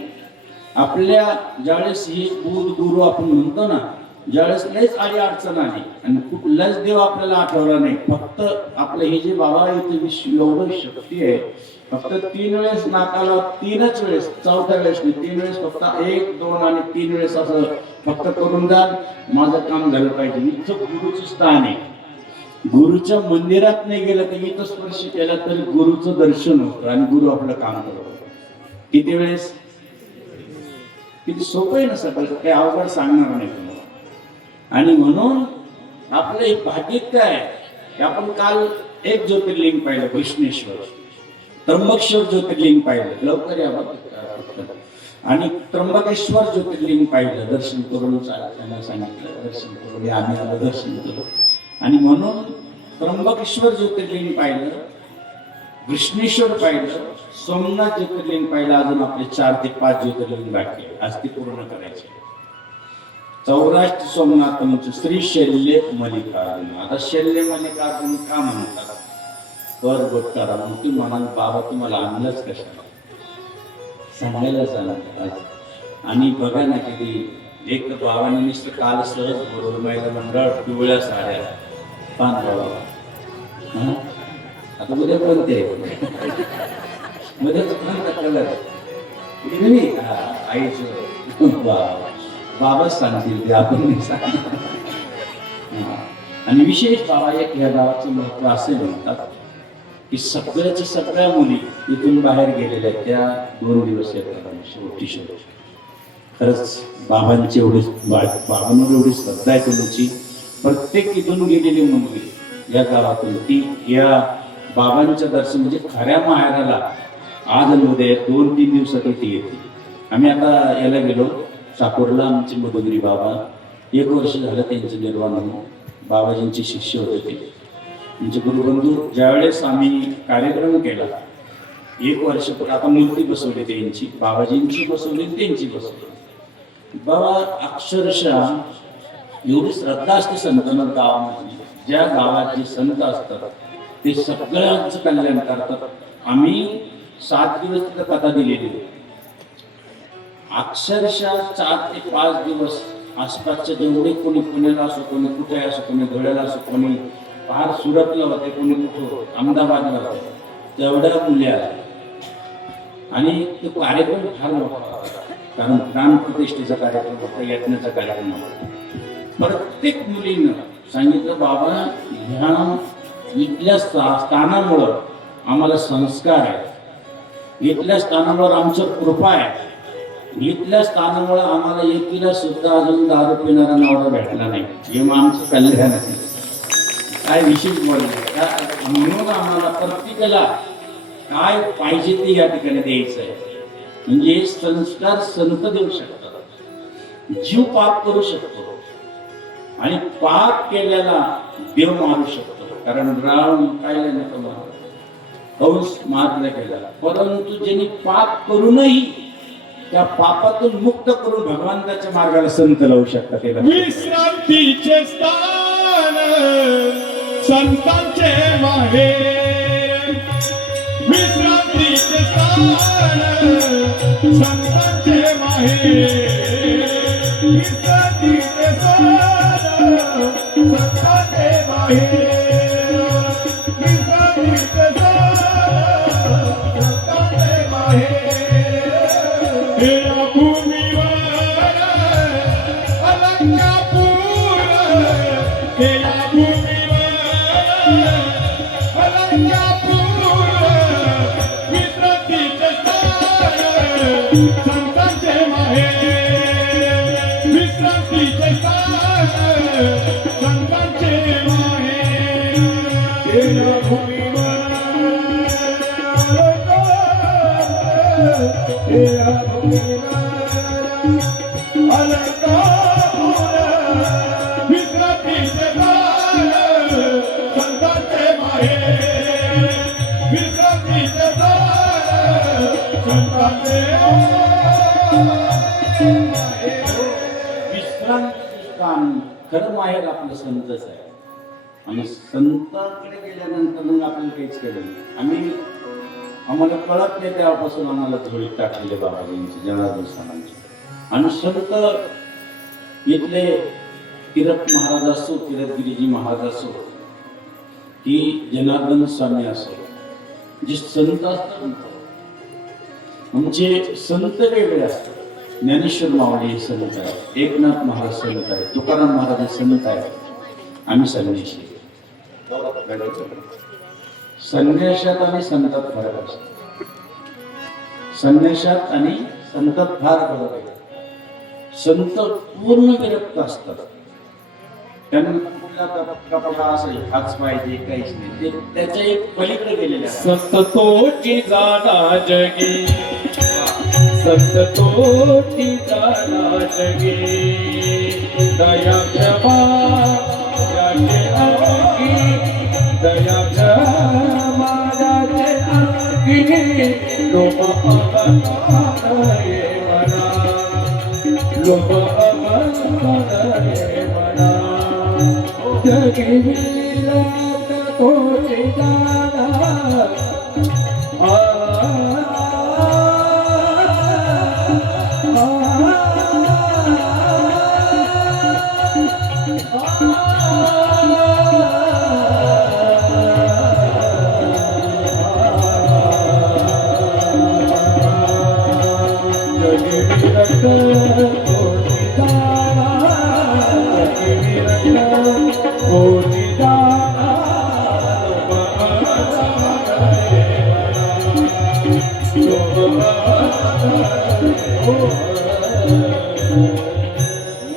आपल्या ज्यावेळेस ही बुध गुरु आपण म्हणतो ना, ज्यावेळेस लयच आडी अडचण आली आणि कुठलाच देव आपल्याला आठवला नाही, फक्त आपलं हे जे बाबा इथे एवढं शक्ती आहे, फक्त 3 वेळेस नाकाला, 3च वेळेस, 4थ्या वेळेस नाही, 3 वेळेस फक्त 1, 2 आणि 3 वेळेस असं फक्त करून जा, माझं काम झालं पाहिजे. इथं गुरुचं स्थान आहे. गुरुच्या मंदिरात नाही गेलं तर इथं स्पर्श केला तरी गुरुचं दर्शन होतं आणि गुरु आपलं काम करतो. किती वेळेस, किती सोपं आहे ना सगळं, काही अवघड सांगणार नाही तुम्हाला. आणि म्हणून आपलं एक भाग्य काय आहे, आपण काल एक ज्योतिर्लिंग पाहिलं, कृष्णेश्वर. त्र्यंबकेश्वर ज्योतिर्लिंग पाहिलं, लवकर या बघा. आणि त्र्यंबकेश्वर ज्योतिर्लिंग पाहिलं, दर्शन करून त्यांना सांगितलं दर्शन करून, आम्ही आलं दर्शन केलं. आणि म्हणून त्र्यंबकेश्वर ज्योतिर्लिंग पाहिलं, कृष्णेश्वर पाहिलं, सोमनाथ ज्योतिर्लिंग पाहिलं. अजून आपले 4 ते 5 ज्योतिर्लिंग बाकी आहे, आज ते पूर्ण करायचे. सौराष्ट्र सोमनाथ म्हणजे श्री शल्य मल्लिकार्जुन. आता शल्य मल्लिकार्जुन का म्हणतात, कर गोटकारा मग तू म्हणाल बाबा तुम्हाला आणलंच कशाला, सांगायला सांगा. आणि बघा ना किती एक बाबांनी नुसतं काल सहज बरोबर महिला मंडळ पिवळ्या साड्या पान बाबा. आता उद्या कोणते उद्याच कलर आईचं बाबाच सांगतील ते, आपण नाही सांगणार. आणि विशेष बाबा एक ह्या गावाचं महत्व असे म्हणतात की सगळ्याच्या सगळ्या मुली इथून बाहेर गेलेल्या त्या 2 दिवस येतात शेवटी. खरंच बाबांची एवढी बाबांवर एवढी श्रद्धा आहे तुमची. प्रत्येक इथून गेलेली मुलगी या गावातून ती या बाबांच्या दर्शन म्हणजे खऱ्या माहेराला आज आणि उद्या 2-3 दिवसात इथे येते. आम्ही आता याला गेलो साकोरला, आमचे मधुगिरी बाबा 1 वर्ष झालं त्यांचं निर्वाण होऊन. बाबाजींचे शिष्य होते ते, म्हणजे गुरुबंधू. ज्यावेळेस आम्ही कार्यक्रम केला 1 वर्ष, आता मूर्ती बसवली त्यांची, बाबाजींची बसवली, त्यांची बसवली. बाबा अक्षरशः एवढी श्रद्धा असते संतांना गावामध्ये. ज्या गावात जे संत असतात ते सगळ्यांचं कल्याण करतात. आम्ही 7 दिवस तिथं कथा दिलेली, अक्षरशः 4 ते 5 दिवस आसपासच्या जेवढे कोणी पुण्याला असो, कोणी कुठे असो, कोणी धुळ्याला असो, कोणी फार सुरतला होते, कोणी कुठं अहमदाबादला होते, तेवढ्या मुली आल्या. आणि तो कार्यक्रम फार मोठा होता, कारण प्राणप्रतिष्ठेचा कार्यक्रम होता, यज्ञाचा कार्यक्रम होता. प्रत्येक मुलीनं सांगितलं बाबा ह्या इथल्या स्थानामुळं आम्हाला संस्कार आहे, इथल्या स्थानावर आमचं कृपा आहे, इथल्या स्थानामुळे आम्हाला एकीला सुद्धा अजून दारू पिणारा नवरा भेटला नाही. हे मग आमचं कल्याण आहे. काय विशेष बोलले म्हणून आम्हाला प्रत्येकाला काय पाहिजे ते या ठिकाणी द्यायचं आहे. म्हणजे हे संस्कार संत देऊ शकतात. जीव पाप करू शकतो आणि पाप केल्याला देव मारू शकतो. कारण राम काय कंस मारला गेला, परंतु ज्यांनी पाप करूनही त्या पापातून मुक्त करून भगवंताच्या मार्गाला संत लावू शकतात. विश्रांतीचे स्थान संतांचे माहेर, विश्रांतीचे स्थान संतांचे माहेर, विश्रांतीचे स्थान संतांचे माहेर, विश्रांतीचे स्थान संतांचे माहेर. या भूमीवर अलंकापूर, या भूमीवर अलंकापूर, विश्रांतीचे स्थान संतांचे माहेर, विश्रांतीचे स्थान संतांचे माहेर. या भूमीवर विश्रांती स्थान खरं माहेर आपलं संतच आहे. आणि संतांकडे गेल्यानंतर मग आपल्याला काहीच केलं नाही. आम्हाला कळत नाही तेव्हापासून आम्हाला धुळीत टाकलेले बाबाजींचे जनार्दन स्थानांचे. आणि संत इथले तीरथ महाराज असो, तीरथगिरीजी महाराज असो, की जनार्दन स्वामी असो, जे संत असतात म्हणजे संत वेगळे असतात. ज्ञानेश्वर माऊली हे संत आहे, एकनाथ महाराज संत आहे, तुकाराम महाराज हे संत आहे. आम्ही संन्याशी. संन्यासात आणि संतात फरक असतो. संन्यासात आणि संतात फार फरक आहे. संत पूर्ण विरक्त असतात. त्यांना कुठला कपडा असेल हाच पाहिजे काहीच नाही, ते त्याच्या एक पलीकडे गेलेले असतात. संतोची जाणा जगी, संतोची जाणा जगी, दया क्षमा याचे अंगी, दया क्षमा याचे अंगी, लोभ अहंकार ये मना, लोभ अहंकार ये मना. जगी विरक्त तोची जाणा,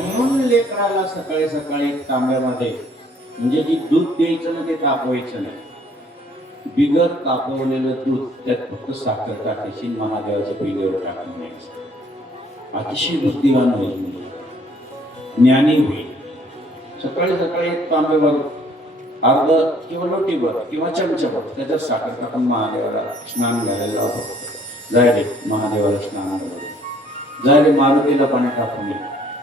म्हणून लेकराला सकाळी सकाळी तांब्यामध्ये म्हणजे जी दूध द्यायचं ना ते तापवायचं नाही. बिगर तापवलेलं दूध त्यात फक्त साखर टाकायची, महादेवाच्या पिंडीवर टाकून द्यायचं. अतिशय बुद्धिवान होईल, म्हणजे ज्ञानी होईल. सकाळी सकाळी एक तांब्यावर अर्ध किंवा लोटीभर किंवा चमच्याभर त्याच्यात साखर टाकून महादेवाला स्नान घालायला लावतो. जाय रे महादेवाला स्नान घालतो, जाय रे मारुतीला पाणी टाकून ये,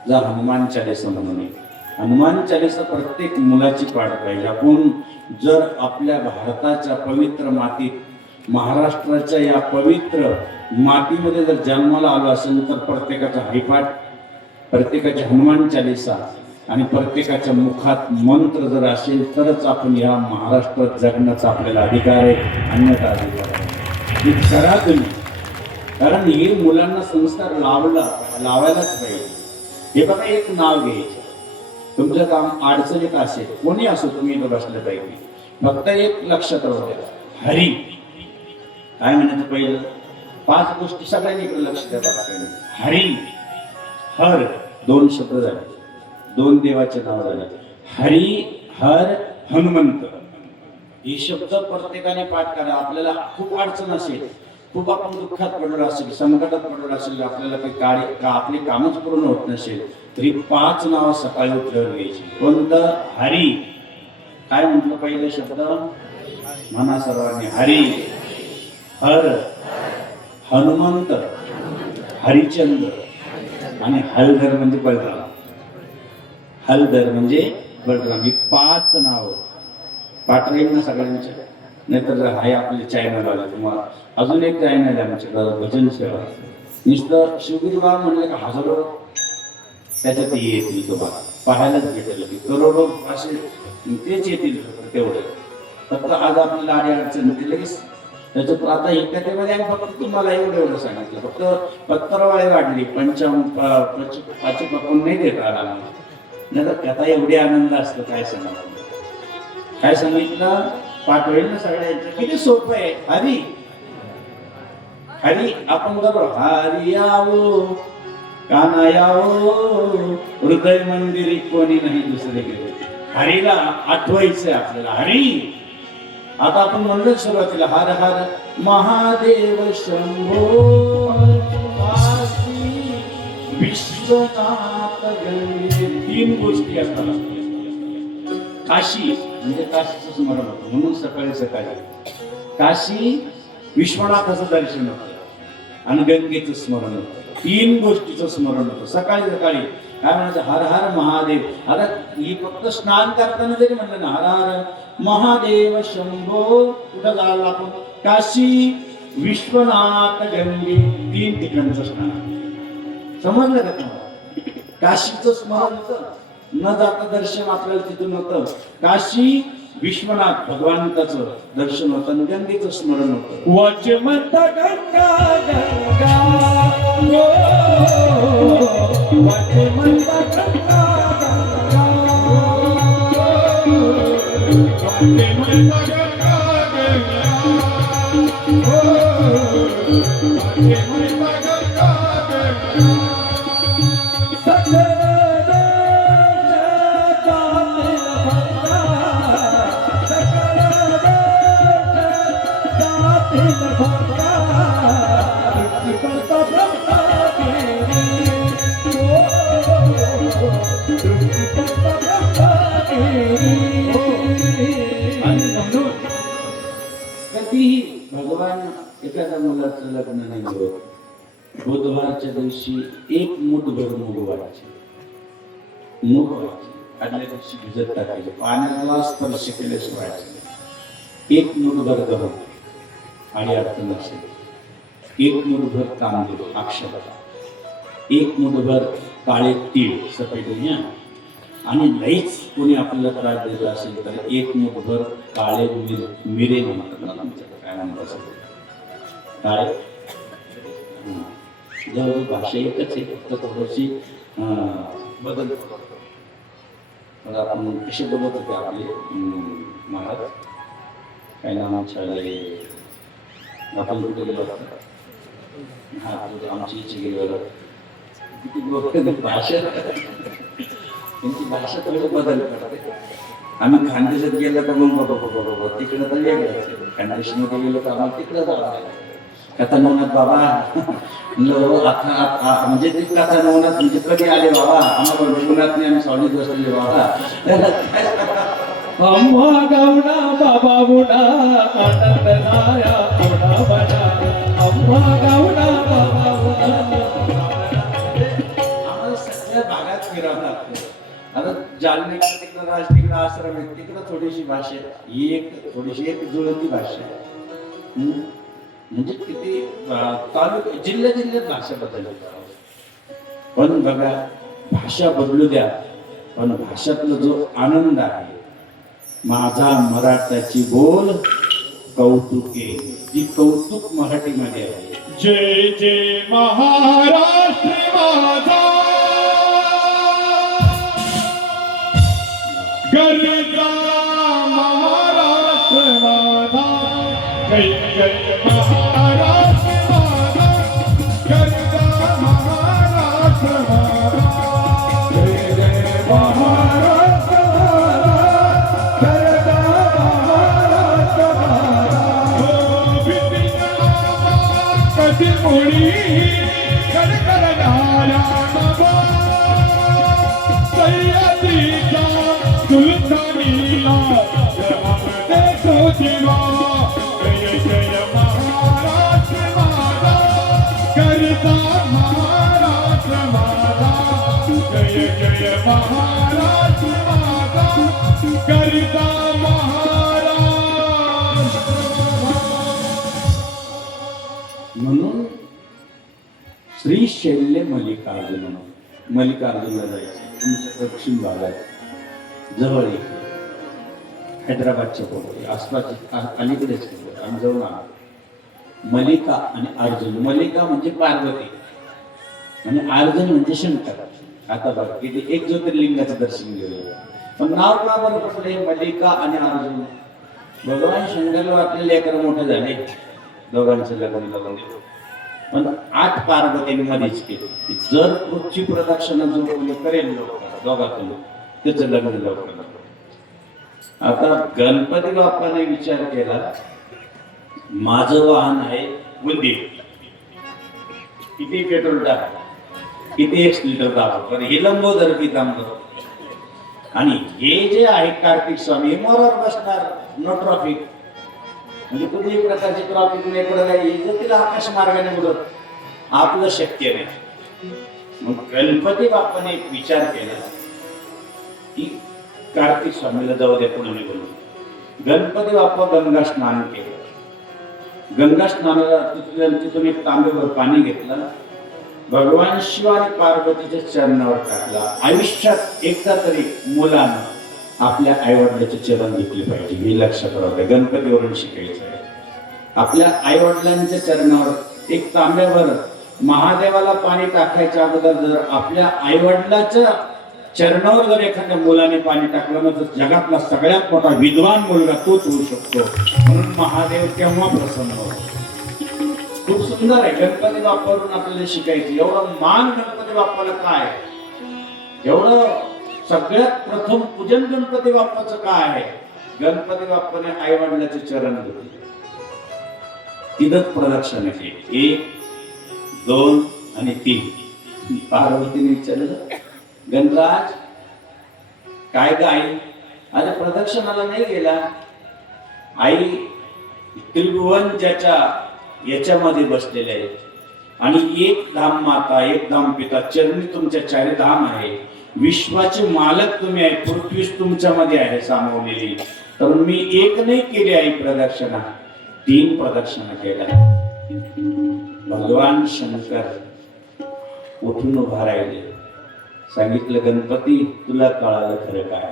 जा हनुमान चालीसा म्हणून ये. हनुमान चालीसा प्रत्येक मुलाची पाठ पाहिजे. आपण जर आपल्या भारताच्या पवित्र मातीत, महाराष्ट्राच्या या पवित्र मातीमध्ये जर जन्माला आलो असेल तर प्रत्येकाचा हरिपाठ, प्रत्येकाची हनुमान चालीसा आणि प्रत्येकाच्या मुखात मंत्र जर असेल तरच आपण या महाराष्ट्रात जगण्याचा आपल्याला अधिकार आहे, अन्यथा अधिकार आहे. हे करा तुम्ही, कारण हे मुलांना संस्कार लावायलाच पाहिजे. हे बघा, एक नाव घ्यायचं. तुमचं काम अडचणीत असेल, कोणी असो, तुम्ही इथं बसलं पाहिजे. फक्त एक लक्षात राहू द्या, हरी काय म्हणायचं पहिलं, 5 गोष्टी सगळ्यांनी इकडे लक्ष द्या बघा. हरी हर 2 शब्द झाले, 2 देवाचे नाव झाले. हरी हर हनुमंत हे शब्द प्रत्येकाने पाठ करा. आपल्याला खूप अडचण असेल, खूप आपण दुःखात पडलो असेल, संकटात पडलो असेल, आपल्याला काही आपली कामच पूर्ण होत नसेल तरी 5 नावं सकाळी उठल्यावर घ्यायची. कोणतं? हरी. काय म्हटलं पहिलं शब्द? म्हणा सर्वांनी. हरी हर हनुमंत हरिचंद्र आणि हलधर म्हणजे बलराम. हलधर म्हणजे बलराम. ही 5 नाव पाठ राहील ना सगळ्यांच्या. नाहीतर हाय आपले चॅनल आला किंवा अजून एक चॅनल आहे आमच्याकडं भजन सेवा. नुसतं शिवगिरी बाबा म्हणलं का हजारो त्याच्यात येतील तुम्हाला पाहायलाच भेटेल की करोडो असे तेच येतील तेवढे. फक्त आज आपल्याला आडी अडचण होती लगेच त्याच्यात. आता एखाद्यामध्ये फक्त तुम्हाला एवढं सांगितलं, फक्त पत्तरवाळी वाढली, 55 पकवून नाही देता आला. नाही तर त्याचा एवढे आनंद असतो काय सांगा. काय सांगितलं? पाठ होईल ना सगळ्यांचं. किती सोपं आहे. हरी हरी आपण करू. हरी यावो काना यावो हृदय मंदिरी कोणी नाही दुसरे गेले. हरीला आठवायचंय आपल्याला. हरी आता आपण म्हणलं सुरुवातीला हर हर महादेव शंभो काशी विश्वनाथ गंगे. 3 गोष्टी असतात. काशी म्हणजे काशीचं स्मरण होतं म्हणून सकाळी सकाळी काशी विश्वनाथाचं दर्शन होतं आणि गंगेचं स्मरण होतं. 3 गोष्टीचं स्मरण होतं सकाळी सकाळी. काय म्हणायचं? हर हर महादेव. आता ही फक्त स्नान करताना जरी म्हणलं ना हर हर महादेव शंभो, कुठं झाला आपण? काशी विश्वनाथ गंगे. 3 ठिकाणचं स्नान. समजलं का तुम्हाला? काशीचं स्मरण होतं, न जाता दर्शन आपल्याला तिथून होतं. काशी विश्वनाथ भगवंताचं दर्शन होतं आणि गंगेचं स्मरण होतं. वचमंत गंगा गंगा ओ, वचमंत गंगा गंगा वचमंत गंगा गंगा ओ, वचमंत गंगा गंगा सगळे कधीही भगवान एखाद्या मुलाचं लग्न नाही होत, बुधवारच्या दिवशी 1 मूठभर मूग व्हायचे. मूग व्हायचे आदल्या दिवशी भिजत टाकायचे, पाण्याला स्पर्श केल्याशिवाय व्हायचे. 1 मूठभर गहू आणि अडचण असेल, 1 मूठभर तांदूळ अक्षता, 1 मूठभर काळे तीळ सफेद आणि लईच कोणी आपल्याला त्रास देत असेल तर 1 मूठभर काळे मिरे म्हणतात आमच्याकडे. काय म्हणतात काळे? जवळ भाषा एकच आहे, फक्त थोडीशी बदल. आपण कसे बघत होते आपले महाराज काय नाम छाले आपण कुठे गेलो होतो. हा आमची इच्छा गेलो किती भाषा त्यांची भाषा थोडी बदल करते. आम्ही खानदेशात गेलो तर मग बाबा तिकडं तर वेगळं. खानदेशमध्ये गेलो तर आम्हाला तिकडं जावं. कथा नवनाथ बाबा म्हणजे ती कथा नवनाथ म्हणजे कधी आले बाबा आम्हाला रघुनाथ नाही आम्ही स्वामीत बसले बाबा. अम्मा गावना बाबा मुडा आनंद नाया मुडा बना. अम्मा गावना बाबा मुडा. आम्हाला सगळ्या भागात फिरावं लागतं. आता जालने तिकडं राज तिकडं आश्रम आहे तिकडं थोडीशी भाषा थोडीशी एक जुळती भाषा आहे. म्हणजे किती तालुका जिल्ह्यात भाषा बदलली. पण बघा भाषा बदलू द्या पण भाषातला जो आनंद आहे माझा मराठाची बोल कौतुके जी कौतुक मराठीमध्ये आहे. जय जय महाराष्ट्र माझा गरजा महाराष्ट्र माझा. जय जय महाराष्ट्र माझा कोणी कडकडणाऱ्या नभा सह्याद्रीच्या सुलतानीला जबाब देतो देवा जय जय महाराष्ट्र माझा करता महाराष्ट्र माझा जय जय महाराष्ट्र माझा करता महाराष्ट्र म्हणून श्री शैल्य मल्लिकार्जुनला जायचं तुमच्या दक्षिण भागात जवळ एक हैदराबादच्या पोटी आसपास अलीकडेच आम्ही जाऊन आलो. मल्लिका आणि अर्जुन. मल्लिका म्हणजे पार्वती आणि अर्जुन म्हणजे शंकर. आता बघा इथे एक ज्योतिर्लिंगाचं दर्शन घेऊया. पण नाव का बरं पडले मल्लिका आणि अर्जुन? भगवान शंकरला आपले लेकर मोठे झाले, दोघांचं लग्न झालं. पण 8 पार्वतींमध्येच केली. जर पृथ्वी प्रदक्षिणा जो कोणी करेल दोघातून त्याचं लग्न लवकर. आता गणपती बाप्पाने विचार केला, माझं वाहन आहे बुद्धी, किती पेट्रोल टाका, किती 1 लिटर टाका, पण हे लंबोदर पितांबर आणि हे जे आहे कार्तिक स्वामी हे मोरावर बसणार, नो ट्रॉफिक. म्हणजे कुठल्याही प्रकारची ट्रॉफिक नाही, पुढे काही तिला आकाश मार्गाने उडत आपलं शक्य नाही. मग गणपती बाप्पाने एक विचार केला की कार्तिक स्वामीला जाऊ दे पुढे निघून. गणपती बाप्पा गंगा स्नान केलं. गंगा स्नानाला तिथून एक तांब्यावर पाणी घेतलं, भगवान शिव आणि पार्वतीच्या चरणावर टाकला. आयुष्यात एकदा तरी मुलानं आपल्या आईवडिलाचे चरण घेतले पाहिजे हे लक्षात राहते. गणपतीवरून शिकायचं आहे. आपल्या आईवडिलांच्या चरणावर एक तांब्यावर महादेवाला पाणी टाकायच्या अगोदर जर आपल्या आईवडिलाच्या चरणावर जर एखाद्या मुलाने पाणी टाकलं ना तर जगातला सगळ्यात मोठा विद्वान मुलगा तोच होऊ शकतो. म्हणून महादेव तेव्हा प्रसन्न होतो. खूप सुंदर आहे. गणपती बाप्पावरून आपल्याला शिकायचं. एवढं मान गणपती बाप्पाला काय, एवढं सगळ्यात प्रथम पूजन गणपती बाप्पाचं काय आहे. गणपती बाप्पाने आई वडिलाचे चरण घेतले, तिथंच प्रदक्षिणा केली. 1, 2 आणि 3. पार्वतीने विचारलं, गणराज काय ग आई, अरे प्रदक्षिणाला नाही गेला? आई त्रिभुवन ज्याच्या याच्यामध्ये बसलेले आहेत आणि एक धाम माता, एक धाम पिता, चरणी तुमच्या 4 धाम आहे. विश्वाचे मालक तुम्ही आहे, पृथ्वीच तुमच्यामध्ये आहे सामावलेली. तर मी एक नाही केली आई प्रदक्षिणा, 3 प्रदक्षिणा केल्या. भगवान शंकर उठून उभा राहिले. सांगितलं, गणपती तुला कळालं खरं काय,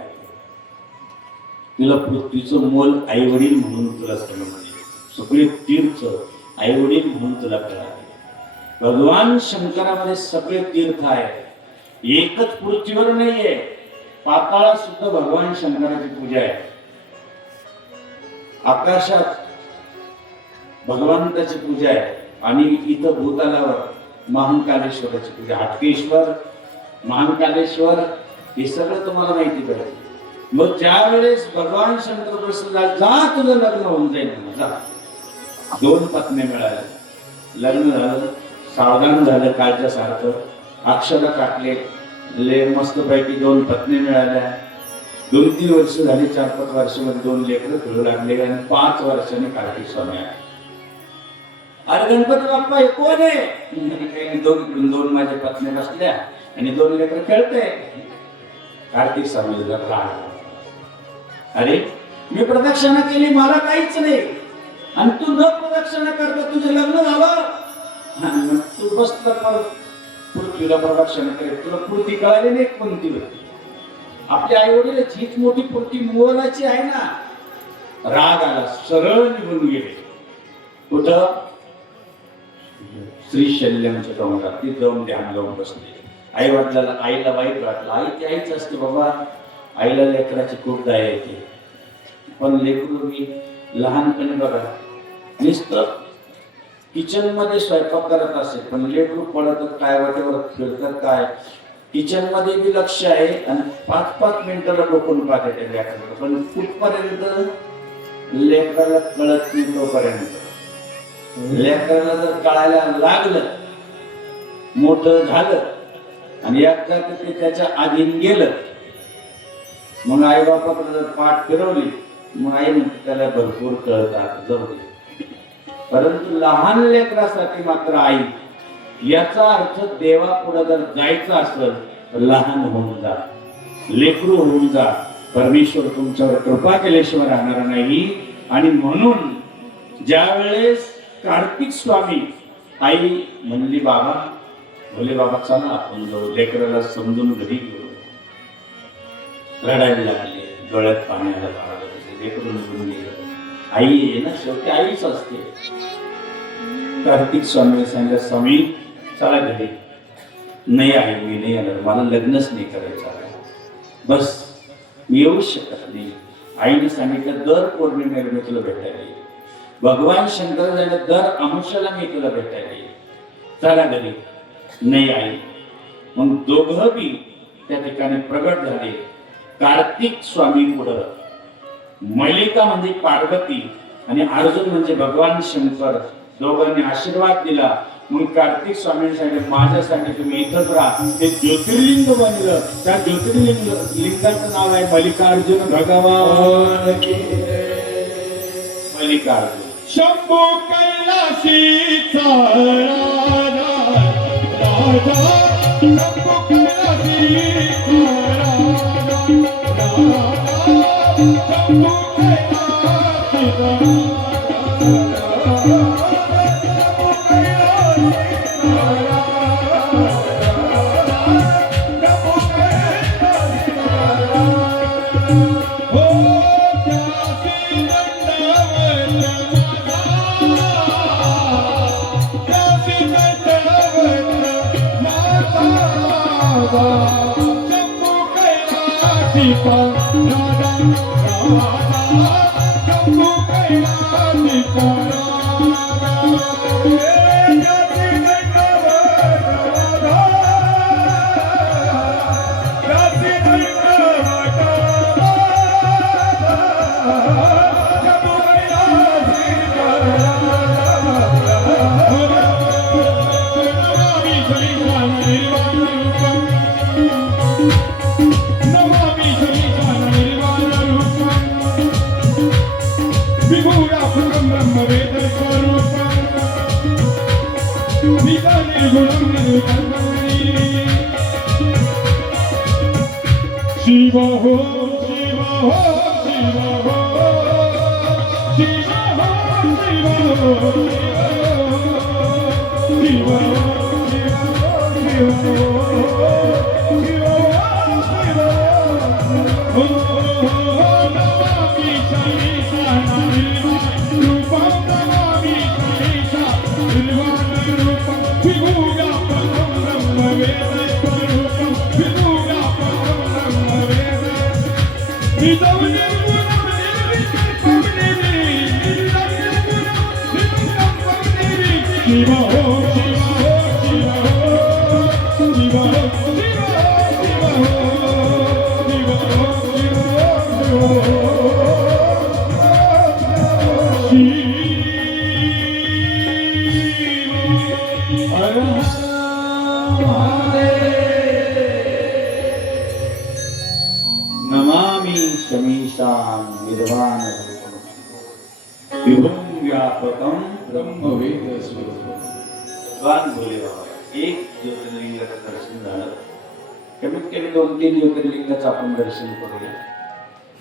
तुला पृथ्वीचं मोल आई वडील म्हणून तुला समजले, सगळे तीर्थ आई वडील म्हणून तुला कळाले. भगवान शंकरामध्ये सगळे तीर्थ आहे. एकच पृथ्वीवर नाहीये, पाताळात सुद्धा भगवान शंकराची पूजा आहे. आकाशात भगवंताची पूजा आहे आणि इथं भूतलावर महाकालेश्वराची पूजा. हाटकेश्वर, महाकालेश्वर हे सगळं तुम्हाला माहिती पाहिजे. मग ज्या वेळेस भगवान शंकर प्रसन्न जा तुझं लग्न होऊन जाईल, जा. 2 पत्नी मिळाल्या, लग्न झालं, सावधान झालं, कालच्या सारखं अक्षरा टाकले, मस्त पैकी 2 पत्नी मिळाल्या. 2-3 वर्ष झाली, 4-5 वर्षामध्ये 2 लेकरं खेळू लागले आणि 5 वर्षांनी कार्तिक स्वामी आले. अरे गणपती बाप्पा हे कोण आहे? 2 माझ्या पत्नी बसल्या आणि 2 लेकरं खेळते. कार्तिक स्वामी राग, अरे मी प्रदक्षिणा केली, मला काहीच नाही आणि तू न प्रदक्षिणा करता तुझे लग्न झालं. तू बसला पृथ्वीला प्रदक्षिणा करेल, तुला पूर्ती कळाली नाही कोणती होती. आपल्या आई वडील हीच मोठी पूर्ती मोलाची आहे ना. राग आला, सरळ निघून गेले. कुठं? श्रीशैल्यमच्या डोंगरात. ती जाऊन ध्यान लावून बसले. आई वडिलाला, आईला वाईट वाटलं. आई ती आईच असते बाबा, आईला लेकराची खूप दया येते. पण लेकरू मी लहानपणी बघा नुसतं किचन मध्ये स्वयंपाक करत असेल, पण लेकरू पडत काय वाटेवर खेळतात काय, किचन मध्ये बी लक्ष आहे आणि 5-5 मिनिटाला डोकून पाहते त्या लेकराला. पण कुठपर्यंत लेकराला कळत नाही तोपर्यंत. लेकराला जर कळायला लागलं, मोठं झालं आणि एकदा ते त्याच्या आधीन गेलं, मग आई बापाकडे जर पाठ फिरवली, मग आई म्हणते त्याला भरपूर कळतात, जाऊ दे. परंतु लहान लेकरासाठी मात्र आई, याचा अर्थ देवापुढे जर जायचं असेल तर लहान होऊन जा, लेकरू होऊन जा. परमेश्वर तुमच्यावर कृपा केल्याशिवाय राहणार नाही. आणि म्हणून ज्या वेळेस कार्तिक स्वामी, आई म्हणली बाबा, बोले बाबा चला आपण जाऊ, लेकराला समजून घरी घेऊ. रडायला लागले, डोळ्यात पाण्याला लागलं, लेकरू निघून गेलं. आई आहे ना, शेवटी आईच असते. कार्तिक स्वामी सांगितलं, स्वामी चला घरी. नाही आई, मी नाही येणार, मला लग्नच नाही करायचं, बस मी येऊ शकत नाही. आईने सांगितलं, दर पौर्णिमेला मी तुला भेटायला येईल. भगवान शंकर झाले, दर अमावस्येला मी तुला भेटायला येईल, चला घरी. नाही आई. मग दोघं बी त्या ठिकाणी प्रगट झाले. कार्तिक स्वामी पुढं, मल्लिका म्हणजे पार्वती आणि अर्जुन म्हणजे भगवान शंकर, दोघांनी आशीर्वाद दिला. मग कार्तिक स्वामी सांगितलं, माझ्यासाठी तुम्ही इथंच राहा. ते ज्योतिर्लिंग बनलं. त्या ज्योतिर्लिंगाचं नाव आहे मल्लिकार्जुन भगवान. मल्लिकार्जुन शंभू कैलाशीचा राजा, राजा शंभू कैलाशीचा राजा, शंभू कैलाशीचा शिवा हो, शिवा हो, शिवा हो, शिवा हो, शिवा हो, शिवा नमामि शमीशां निर्वाण विभुं व्यापकं ब्रह्मवेद स्वरूप. भगवान भोले बाबा, एक ज्योतिर्लिंगाचं दर्शन झालं. कमीत कमी 2-3 ज्योतिर्लिंगाचं आपण दर्शन करूया.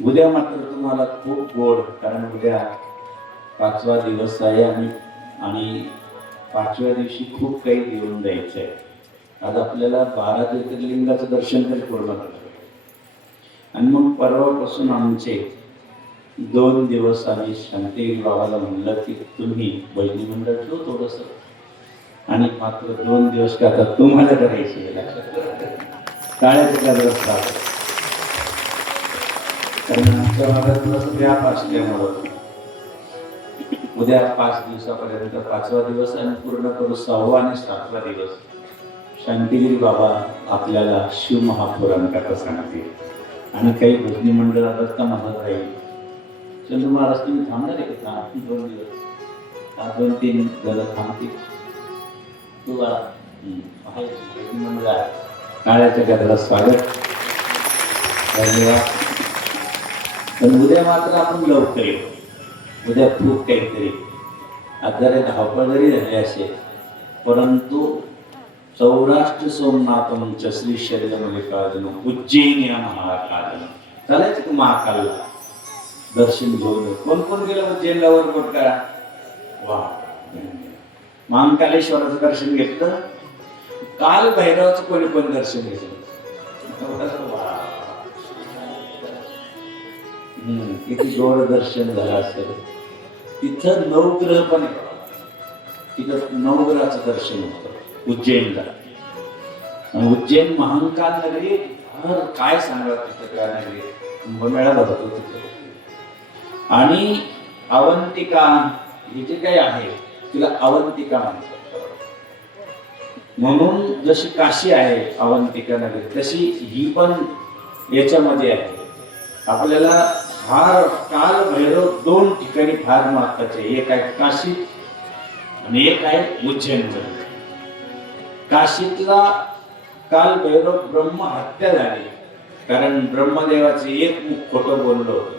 उद्या मात्र तुम्हाला खूप गोड, कारण उद्या 5वा दिवस आहे आणि 5व्या दिवशी खूप काही घेऊन जायचं आहे. आज आपल्याला 12 ज्योतिर्लिंगाचं दर्शन तरी पूर्ण करायचं. आणि मग परवापासून आमचे 2 दिवस आम्ही शांतिगिरी बाबाला म्हणलं की तुम्ही बहिणी मंडळ ठेवू थोडंसं, आणि मात्र 2 दिवस का आता तुम्हाला करायचे काळ्याच्या रस्ता. कारण आमच्या भागात थोडंसं व्याप असल्यामुळं उद्या 5 दिवसापर्यंत 5वा दिवस आणि पूर्ण करू 6वा आणि 7वा दिवस शांतिगिरी बाबा आपल्याला शिवमहापुराण कथा सांगतील. आणि काही भजनी मंडळ दत्त महाराज राहील. चंद्र महाराज तुम्ही थांबणार आहे का 2 दिवस? दोन तीन जण थांबतील. तू आहे मंडळ काळ्याच्या गजरात स्वागत. धन्यवाद. पण उद्या मात्र आपण लवकर येऊ. उद्या खूप काहीतरी आज जरा धावपळ जरी झाली असेल परंतु सौराष्ट्र सोमनाथमच श्री शैल मल्लिकार्जुन उज्जैन या महाकाल चालायचं तू महाकालला दर्शन घेऊन. कोण कोण गेलं उज्जैनला वरकोट करा. वा महाकालेश्वराचं दर्शन घेतलं. काल भैरवाचं कोणी पण दर्शन घेतलं. किती जोर दर्शन झालं असेल. तिथं नवग्रह पण तिथं नवग्रहाचं दर्शन होतं उज्जैनला. उज्जैन महाकाल नगरी काय सांगावं तिथं त्या नगरी कुंभमेळा भरतो तिथं. आणि अवंतिका हे जे काही आहे तिला अवंतिका म्हणतात. म्हणून जशी काशी आहे अवंतिका नगरी तशी ही पण याच्यामध्ये आहे. आपल्याला फार काल भैरव दोन ठिकाणी फार महत्वाचे. एक आहे काशी आणि एक आहे उज्जैन. काशीतला काल भैरव ब्रह्म हत्या झाली कारण ब्रह्मदेवाचे एक मुख खोटं बोललं होतं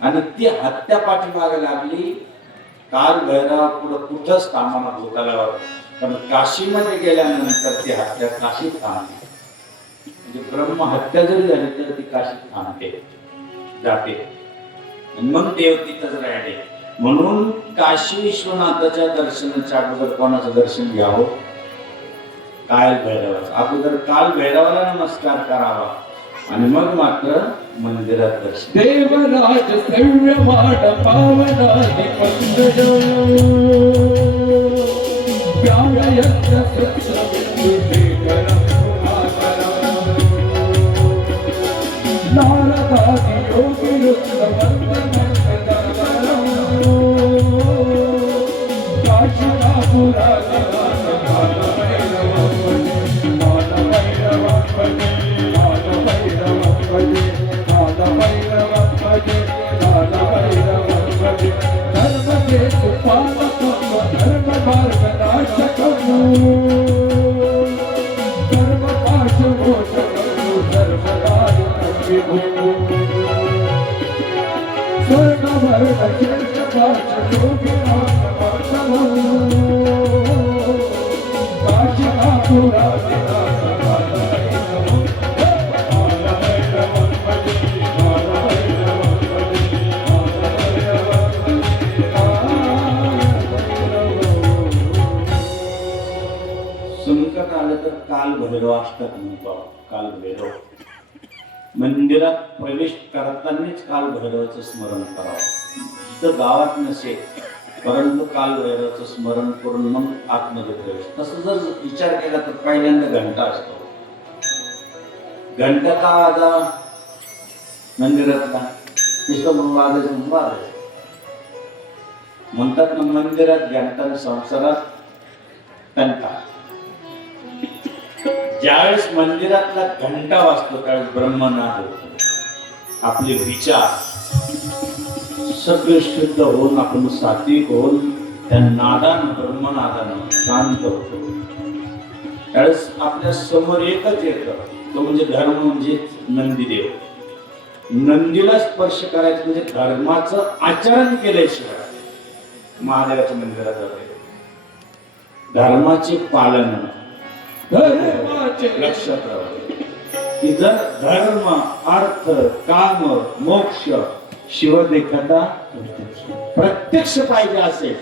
आणि ती हत्या पाठीमागे लागली. काल भैरव पुढे कुठंच कामाला भूतालावर पण काशीमध्ये गेल्यानंतर ती हत्या काशीत थांबली. म्हणजे ब्रह्म हत्या जरी झाली तर ती काशीत थांबते जाते मग देव तिथंच राहिले. म्हणून काशी विश्वनाथाच्या दर्शनाच्या अगोदर कोणाचं दर्शन घ्यावं. काल भैरवाचं अगोदर काल भैरवाला नमस्कार करावा आणि मग मात्र मंदिरात दर्शन. देवराज सव्यमाड पावनादि पंकज व्यायत्र सुक्षविन्दुशेखरं नारदादि योगी संकट आलं तर काल भैरव असतात म्हणतो. काल भैरव मंदिरात प्रवेश करतानाच काल भैरवाचं स्मरण करावं. तर गावात नसेल परंतु काल भैरवाचं स्मरण करून मग आतमध्ये प्रवेश. तसं जर विचार केला तर पहिल्यांदा घंटा असतो. घंटाचा आवाज मंदिरातला तिथं म्हणून वाजायचं म्हणतात ना मंदिरात घंटा संसारात घंटा. ज्यावेळेस मंदिरातला घंटा वाजतो त्यावेळेस ब्रह्मनाद होतो. आपले विचार सगळे शुद्ध होऊन आपण सात्विक होऊन त्या नादानं ब्रह्मनादानं शांत होतो. त्यावेळेस आपल्या समोर एकच येतं तो म्हणजे धर्म म्हणजे नंदीदेव. नंदीला स्पर्श करायचं म्हणजे धर्माचं आचरण केल्याशिवाय महादेवाच्या मंदिरात जाते. धर्माचे पालन लक्षात राहावं की जर धर्म अर्थ काम मोक्ष शिवदेखता प्रत्यक्ष पाहिजे असेल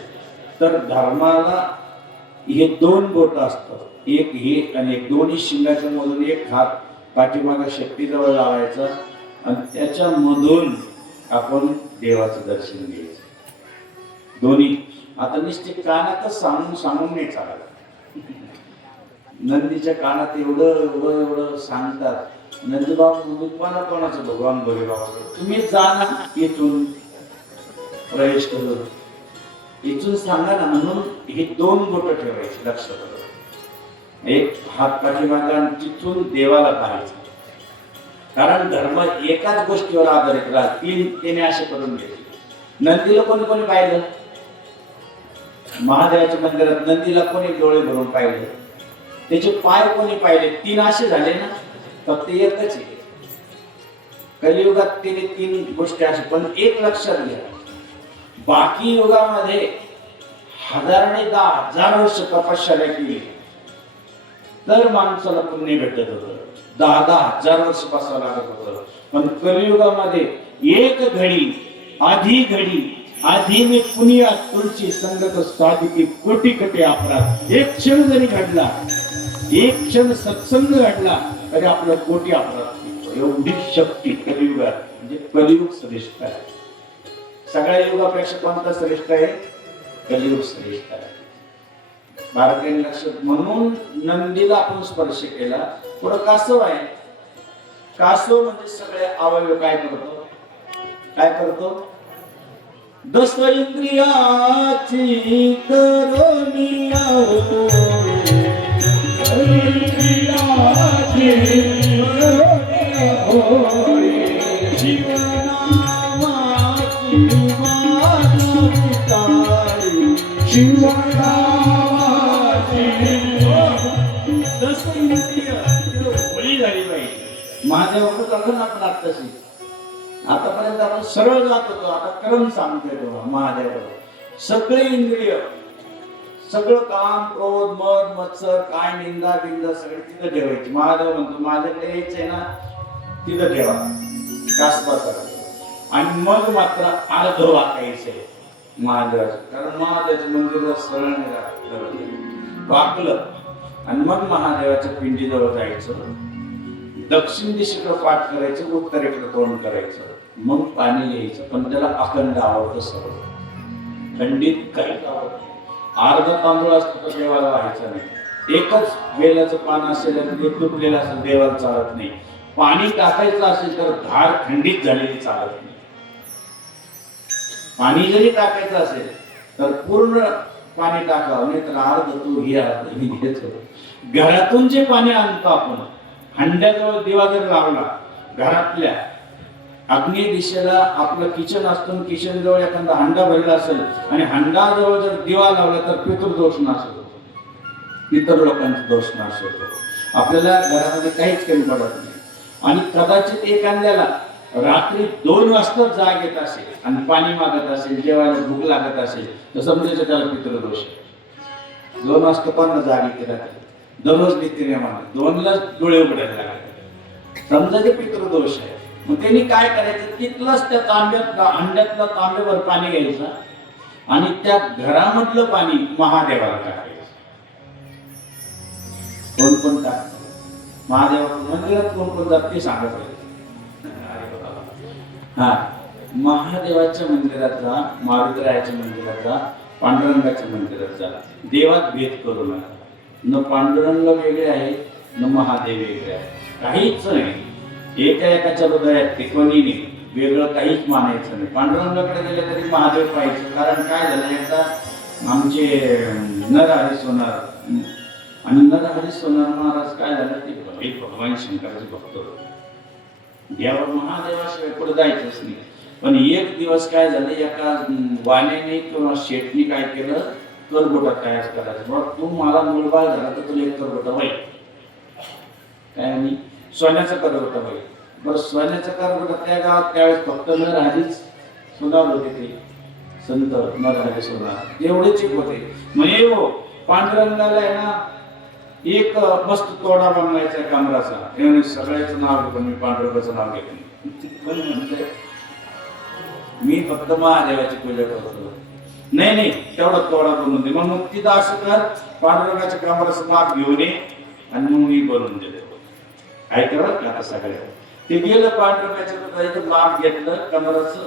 तर धर्माला हे दोन बोट असतात. एक हे आणि एक दोन्ही शिंगाच्या मधून एक हात पाठीमागा शक्तीजवळ लावायचा आणि त्याच्यामधून आपण देवाचं दर्शन घ्यायचं. दोन्ही आता नुसते कानातच सांगून नाही चालत. नंदीच्या कानात एवढं सांगतात. नंदी बाबू कोणाचं भगवान भोले बाबा तुम्ही जाना इथून प्रवेश करून इथून सांगा ना. म्हणून हे दोन बोट ठेवायची लक्षात. एक हात पाठीमागा आणि तिथून देवाला पाहायचं. कारण धर्म एकाच गोष्टीवर आधारित राहत. तिने असे करून घेतले. नंदीला कोणी पाहिलं महादेवाच्या मंदिरात नंदीला कोणी डोळे भरून पाहिले, त्याचे पाय कोणी पाहिले? 3 असे झाले ना, फक्त एकच आहे कलियुगात तिने 3 गोष्टी असे. पण एक लक्षात घ्या, बाकी युगामध्ये 1000 आणि 10,000 वर्ष तपश्चर्या केली तर माणसाला पुण्य भेटत होतं, 10,000 वर्ष बसावं लागत होतं. पण कलियुगामध्ये एक घडी आधी मी पुनिया तुळची संगत साधिकी कोटी कटी अपराध. एक क्षण जरी घडला, एक क्षण सत्संग घडला तरी आपलं कोटी अपराध. एवढी शक्ती कलियुगात, म्हणजे कलियुग श्रेष्ठ आहे. सगळ्या युगापेक्षा कोणता श्रेष्ठ आहे? कलियुग श्रेष्ठ आहे. भारतीय लक्षात. म्हणून नंदीला आपण स्पर्श केला. पुढं कासव आहे. कासव म्हणजे सगळे अवयव काय करतो? 10 इंद्रियाची करोनिया हो, महादेवाकडे चाललो ना आपण आत्ताशी. आतापर्यंत आपण सरळ जात होतो, आता क्रम सांगतोय तो महादेवाकडे. सगळे इंद्रिय, सगळं काम, क्रोध, मद, मत्सर, काय निंदा बिंदा सगळे तिथं ठेवायची. महादेव म्हणतो माझ्याकडे यायचंय ना, तिथं ठेवा कासबा करा. आणि मग मात्र अर्ध वाकायचंय महादेवाचं, कारण महादेवाचं मंदिर सरळ वाकलं. आणि मग महादेवाच्या पिंडीजवळ जायचं, दक्षिण दिशेकडे पाठ करायचं, उत्तरेकडे तोंड करायचं, मग पाणी घ्यायचं. पण त्याला अखंड आवडतं, सरळ खंडित काहीच आवडत नाही. अर्धा तांदूळ असतो तर देवाला व्हायचा नाही. एकच बेलाचं पान असेल आणि ते तुटलेलं असेल देवाला चालत नाही. पाणी टाकायचं असेल तर धार खंडित झालेली चालत नाही. पाणी जरी टाकायचं असेल तर पूर्ण पाणी टाकावं, नाही तर अर्ध तू हे अर्ध मी घेतो. घरातून जे पाणी आणतो आपण, हंड्याजवळ दिवा जर लावला, घरातल्या आग्नेय दिशेला आपलं किचन असतं, किचन जवळ एखादा हंडा भरला असेल आणि हंडाजवळ जर दिवा लावला तर पितृदोष नाश होतो, इतर लोकांचा दोष नाश होतो. आपल्याला घरामध्ये काहीच कमी पडत नाही. आणि कदाचित एखाद्याला रात्री 2 वाजता जाग येत असेल आणि पाणी मागत असेल, जेवायला भूक लागत असेल, तर समजायचं त्याला पितृदोष आहे. 2 वाजता पण जाग येते रात्री, दररोज नित्यनेमाने 2ला डोळे उघडायला लागले, समजायचे पितृदोष आहे. मग त्यांनी काय करायचं, तिथलंच त्या तांब्यातला हंड्यातला तांब्यावर पाणी घ्यायचं आणि त्या घरामधलं पाणी महादेवाला टाकायचं. कोण टाकत महादेवा मंदिरात, कोण जात ते सांगत आहे. हा, महादेवाच्या मंदिरात जा, मारुतीरायाच्या मंदिरात जा, पांडुरंगाच्या मंदिरात जा. देवात भेद करू नका. न पांडुरंग वेगळे आहे, न महादेव वेगळे आहे, काहीच नाही. एकाच्या हृदयात ते कोणी नाही, वेगळं काहीच मानायचं नाही. पांडुरंगाकडे गेले तरी महादेव पाहायचं. कारण काय झालं, एकदा आमचे नरहरी सोनार आणि नरहरी सोनार महाराज काय झालं, ते भगवान शंकराचे भक्त होते. देवा महादेवाशिवाय पुढे जायचंच नाही. पण एक दिवस काय झालं, एका वाण्याने किंवा शेठनी काय केलं, करगोटा तयार करायचं. बघ तू मला मुलबाळ झाला तर तुला एक करगोटा होईल काय, आणि सोन्याचा करगोटा होईल. बरं, सोन्याचा करगोटा त्या गावात त्यावेळेस फक्त नरहरीच सोनार होते, ते संत नरहरी सोनार एवढेच एक होते. म्हणजे हो, पांडुरंगाला आहे ना एक मस्त तोडा बनवायचा कमराचा. सगळ्याचं नाव घेतो, मी पांडुरंगाचं नाव घेतो. पण म्हणते मी फक्त महादेवाची पूजा करतो. नाही तेवढा तोडा बनवून दे. मग तिथं असं कर, पांडुरंगाच्या कमराचं माप घेऊन ये आणि मग मी बनवून देतो. ऐकलं का आता सगळ्या ते गेलं, पांडुरंगाच्या माप घेतलं, कमराचं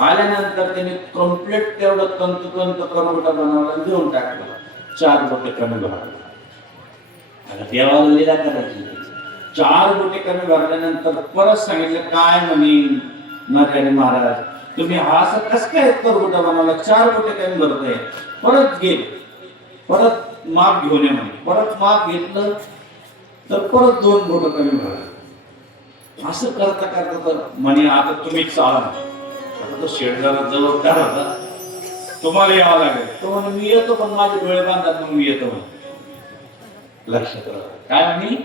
आल्यानंतर त्याने कम्प्लीट तेवढं तंतोतंत करगोटा बनवला, देऊन टाकला. 4 बोटे कमी भरला. देवाला लीला करायची. 4 बोटे कमी भरल्यानंतर परत सांगितलं, काय म्हणे नरहरी महाराज, तुम्ही हा असं कसं काय करगोटा बनवला, 4 बोटे कमी भरतोय. परत गेले, परत माप घेऊन ये म्हणे. परत माप घेतलं तर परत 2 बोट कमी भरलं. असं करता करता तर म्हणे आता तुम्ही चाला. आता तो शेडगाला जबाबदार होता, तुम्हाला यावं लागेल. तो म्हणे मी येतो पण माझे डोळे बांधा मग मी येतो म्हणे. लक्षात राहा काय म्हणे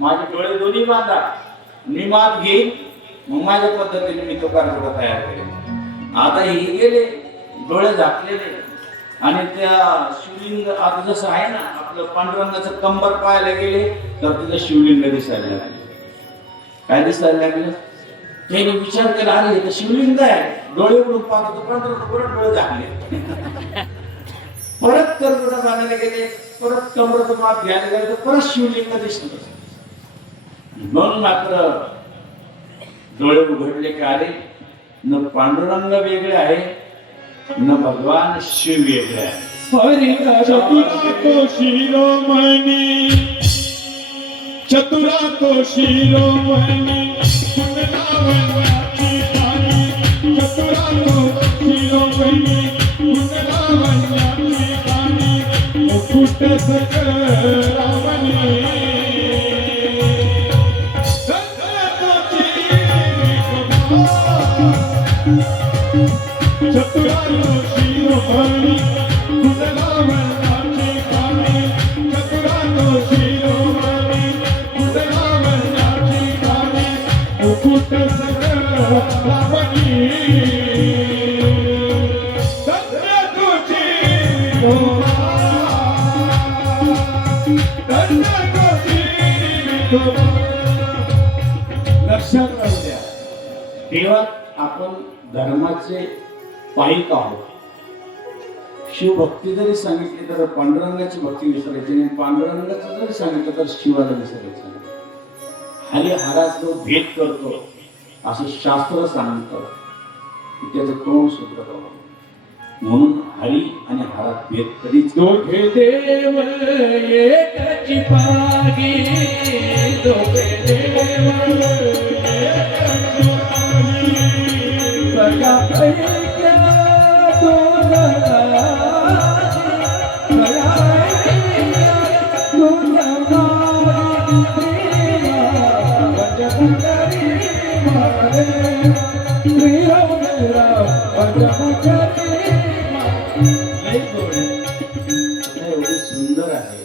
माझे डोळे दोन्ही बांधा मी मात घेईन मग माझ्या पद्धतीने मी तो कारभार तयार करेन. आता हे गेले डोळे झाकलेले आणि त्या शिवलिंग आता जसं आहे ना आपलं पांडुरंगाचं कंबर पाहायला गेले तर तिथं शिवलिंग दिसायला लागले. काय दिसायला लागलं त्याने विचार केला अरे तर शिवलिंग आहे डोळे उघडून पाहतो पांडुरंग परत डोळे झाकले. परत करगुडा बांधायला गेले परत कमराचं माप घ्यायला गेले तर परत शिवलिंग दिसलं. मग मात्र डोळे उघडले का अरे न पांडुरंग वेगळे आहे न भगवान शिव वेगळे आहे. हरिहरा चतुरा तो शिरोमणी चतुरा तो शिरोमणी कुंडलावण्याची राणी चतुरा तो शिरोमणी कुंडलावण्याची राणी मुकुट सकरावणी चतुरा तो शिरोमणी कुंडलावण्याची राणी चतुरा तो शिरोमणी कुंडलावण्याची राणी मुकुट सकरावणी चतुरा तो शिरोमणी लक्षात राहू द्या तेव्हा आपण धर्माचे पायिक आहोत. शिवभक्ती जरी सांगितली तर पांडुरंगाची भक्ती विसरायची नाही पांडुरंगाचं जरी सांगितलं तर शिवाला विसरायचं नाही. हरिहरात जो भेद करतो असं शास्त्र सांगतं की त्याचं तोंड सुद्धा बघा. म्हणून हरी आणि हरात भेद कधीच दोघे देव एकची पागी दोघे देव एकची पागी सगळा ऐक्या दोघा सगळा ऐक्या दोघा पंचमुखी मारे श्रीराम पंचमुखी एवढे सुंदर आहे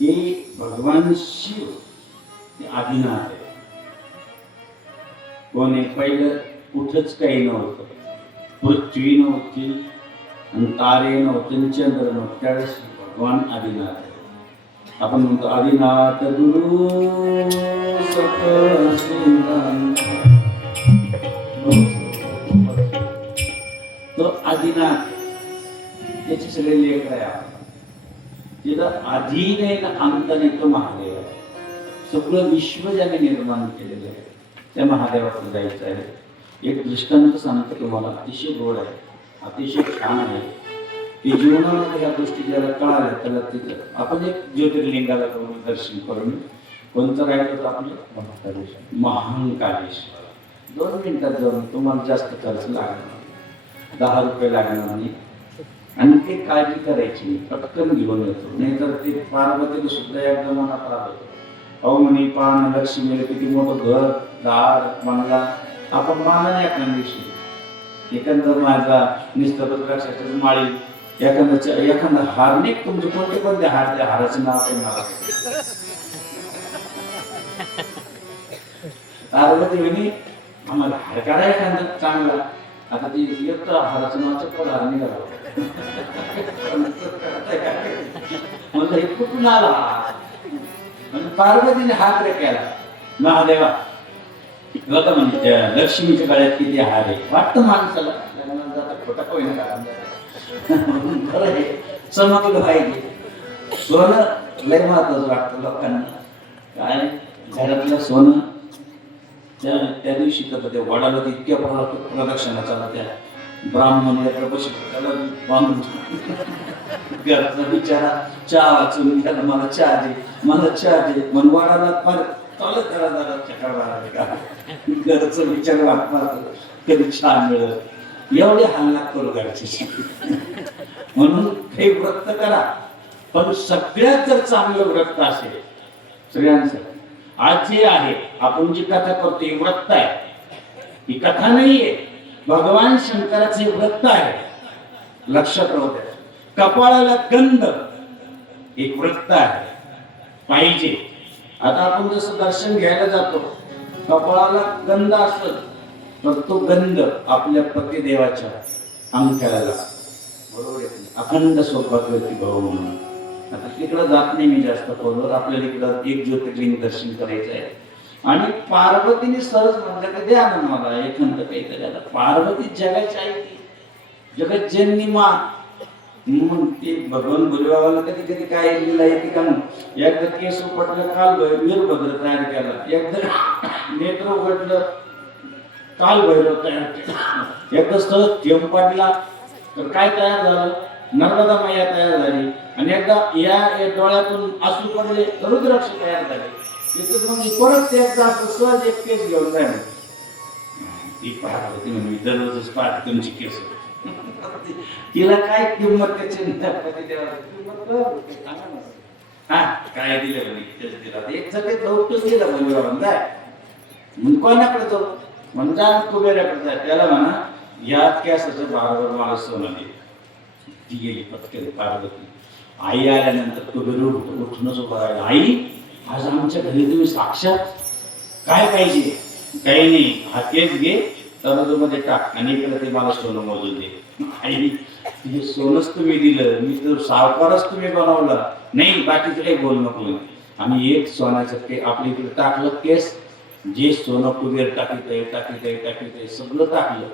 की भगवान शिव आदिनाथ आहे. कोणी पहिलं कुठंच काही नव्हतं पृथ्वी नव्हती आणि तारे नव्हते आणि चंद्र नव्हते त्यावेळेस भगवान आदिनाथ आहे. आपण म्हणतो आदिनाथ गुरु तो आदिनाथ त्याचे सगळे लेख आहे. तिथं आधी नाही ना अंत नाही तो महादेव आहे. सगळं विश्व ज्याने निर्माण केलेलं आहे त्या महादेवाकडे जायचं आहे. एक दृष्टांत सांगतो तुम्हाला अतिशय गोड आहे अतिशय छान आहे की जीवनामध्ये ह्या गोष्टी ज्याला कळाल्या त्याला तिथं आपण एक ज्योतिर्लिंगाला करून दर्शन करून कोणतं राहिलं तर आपलं महांकालेश्वर 2 मिनिटात जाऊन तुम्हाला जास्त खर्च लागणार 10 रुपये लागणार नाही आणि ते काळजी करायची पटकन घेऊन येतो नाहीतर ते पार्वतीला सुद्धा एकदा मनात राहतो. अहो म्हणे पान लक्ष्मीला किती मोठं घर दार बंगला आपण मानाने एका दिवशी एकंदर माझा निस्तराक्षाच्या माळी एखादा हार नाही तुमचे कोणते कोणते हार त्या हाराचं नाव काही मला पार्वती म्हणे आम्हाला हार काढा एखादा चांगला. आता ती येतं हाराचं नाव चप्पल हार निघाला म्हणजे हे कुठून आला म्हणजे पार्वतीने हात रे केला महादेवा बघा म्हणजे त्या लक्ष्मीच्या गळ्यात किती हार आहे वाटतं माणसाला खोटा होईना बरं हे चमकलं पाहिजे सोनं लय महत्वाचं वाटतं लोकांना. काय घरातलं सोनं त्या दिवशी तर ते वडाला इतक्या प्रदक्षिणा चालला त्या ब्राह्मण त्याला बांधून घराचा बिचारा चहा वाचून त्याला मला चहा दे म्हणून वडाला फार चालत जरा चक्कर घरचं विचार वाटणार कधी छान मिळत एवढे हल्ला करू घरची म्हणून हे व्रत करा पण सगळ्यात जर चांगलं व्रत असेल स्त्रियांचं आज जे आहे आपण जी कथा करतो ही व्रत आहे ही कथा नाहीये भगवान शंकराचे व्रत आहे. लक्षात राहू द्या. कपाळाला गंध एक वृत्त आहे पाहिजे. आता आपण जसं दर्शन घ्यायला जातो, कपाळाला गंध असत, तर तो गंध आपल्या पतिदेवाच्या अंगठ्याला लागतो. बरोबर आहे की नाही? अखंड सौभाग्यवती भाऊ म्हणून. आता तिकडं जात नाही मी जास्त खोलवर, आपल्याला इकडं एक ज्योतिर्लिंग दर्शन करायचं आहे. आणि पार्वतीने सहज म्हणलं की द्या ना मला एखादं काहीतरी. आता पार्वती जगाची आई ती, जगत जननी मा. मग ते भगवान बोलवाला कधी कधी काय लिहिला येते का मग, एकदा केस उपटलं काल वीरभद्र तयार केला, एकदा नेत्र उघडलं काल भैरव तयार केला, एकदा सहज थेंब पडला तर काय तयार झालं, नर्मदा मैया तयार झाली. आणि एकदा या डोळ्यातून आसू पडले तर रुद्राक्ष तयार झाले. तिथं मग परत ते एकदा असं सहज एक केस घेऊन जाय. ती पाहते मी दररोजच पाहते तुमची केस. तिला काय किंमत त्याची हा काय दिलं म्हणे एक जर दौटच दिलं म्हणजे जाय मग कोणाकडे जाऊ म्हणजे जा कुबेराकडे जाय. त्याला म्हणा या कॅसाच्या बारावर मला सोनं दे. ती गेली पटकन पार्वती. आई आल्यानंतर कुबेर उठूनच उभा राहिला. आई आज आमच्या घरी तुम्ही साक्षात काय पाहिजे? काही नाही, हा केस घे तराजूमध्ये टाक आणि इकडे ते मला सोनं मोजून दे. आई तुझे सोनच तुम्ही दिलं, मी तर सावकारच तुम्ही बनवला. नाही बाकीचं काही बोल नको. आम्ही एक सोन्याचं के आपल्या इकडे टाकलं केस, जे सोनं कुबेर टाकीत आहे सगळं टाकलं.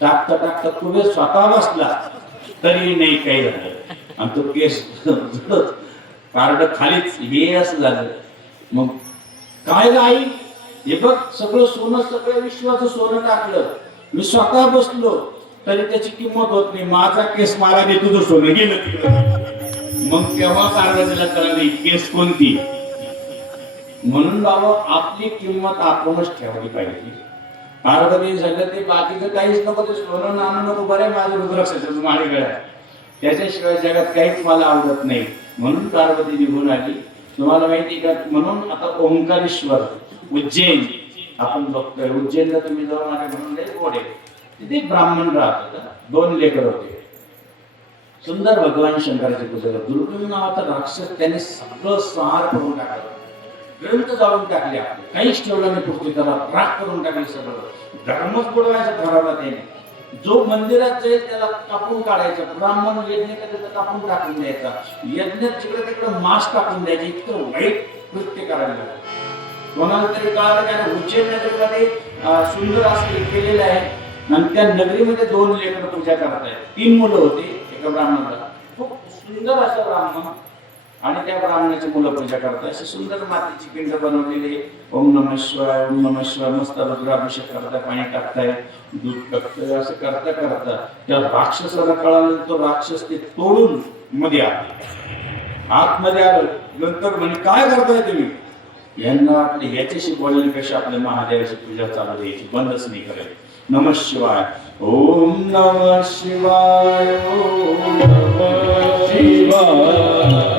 टाकता टाकता कुबेर स्वतः बसला तरी नाही काही झालं. आणि तो केस कार्ड खालीच हे असं झालं. मग काय ग आई, हे बघ सगळं सोनं, सगळं विश्वाचं सोनं टाकलं, मी स्वतः बसलो तरी त्याची किंमत होत नाही. माझा केस मला दे, तुझं सोनं गेलं तिकडं. मग तेव्हा पार्वतीला कळलं केस कोणती. म्हणून बाबा आपली किंमत आपणच ठेवली पाहिजे. पार्वती झालं ते बाकीचं काहीच नको, ते सोनं नाणं नको, बरे माझं रुद्राक्षाचं माळी गळ्यात, त्याच्याशिवाय जगात काहीच मला आवडत नाही. म्हणून पार्वती निघून आली. तुम्हाला माहिती का, म्हणून आता ओंकारेश्वर उज्जैन आपण बघतोय. उज्जैनला तुम्ही जाऊन आले म्हणून लय गोड आहे. तिथे ब्राह्मण राहत होता, 2 लेकर होते. सुंदर भगवान शंकराची पूजा करत. दुर्गम नावाचा राक्षस त्याने सगळं संहार करून टाकलं, ग्रंथ जाळून टाकले, आपले काहीच ठेवलं नाही पुस्तकाला, राख करून टाकले सगळं. धर्मच बुडवायचा ठरवला त्याने. जो मंदिरात जाईल त्याला कापून काढायचा, ब्राह्मण यज्ञ करायचा कापून टाकून द्यायचा, यज्ञात जिकडे तिकडे मांस टाकून द्यायचे. इतकं वाईट कृत्य करायला लागलं. कोणाला तरी कळालं त्याने उज्जैन नगरीमध्ये सुंदर असं केलेलं आहे. आणि त्या नगरीमध्ये 2 लेकर पूजा करत आहेत. 3 मुलं होती एका ब्राह्मणाला, खूप सुंदर असं ब्राह्मण. आणि त्या ब्राह्मणाची मुलं पूजा करतात. अशी सुंदर मातीची पिंड बनवलेली. ओम नमः शिवाय ओम नमः शिवाय मस्त रुद्राभिषेक करताय, पाणी टाकताय, दूध टाकताय. असं करता करता त्या राक्षसाला कळालं. तो राक्षस ते तोडून मध्ये आला, आतमध्ये आलं. नंतर म्हणे काय करताय तुम्ही? यांना वाटलं याच्याशी बोलण्यापेक्षा आपल्या महादेवाची पूजा चालू द्यायची, बंदच नाही करायची. नमः शिवाय ओम नमः शिवाय ओम नमः शिवाय.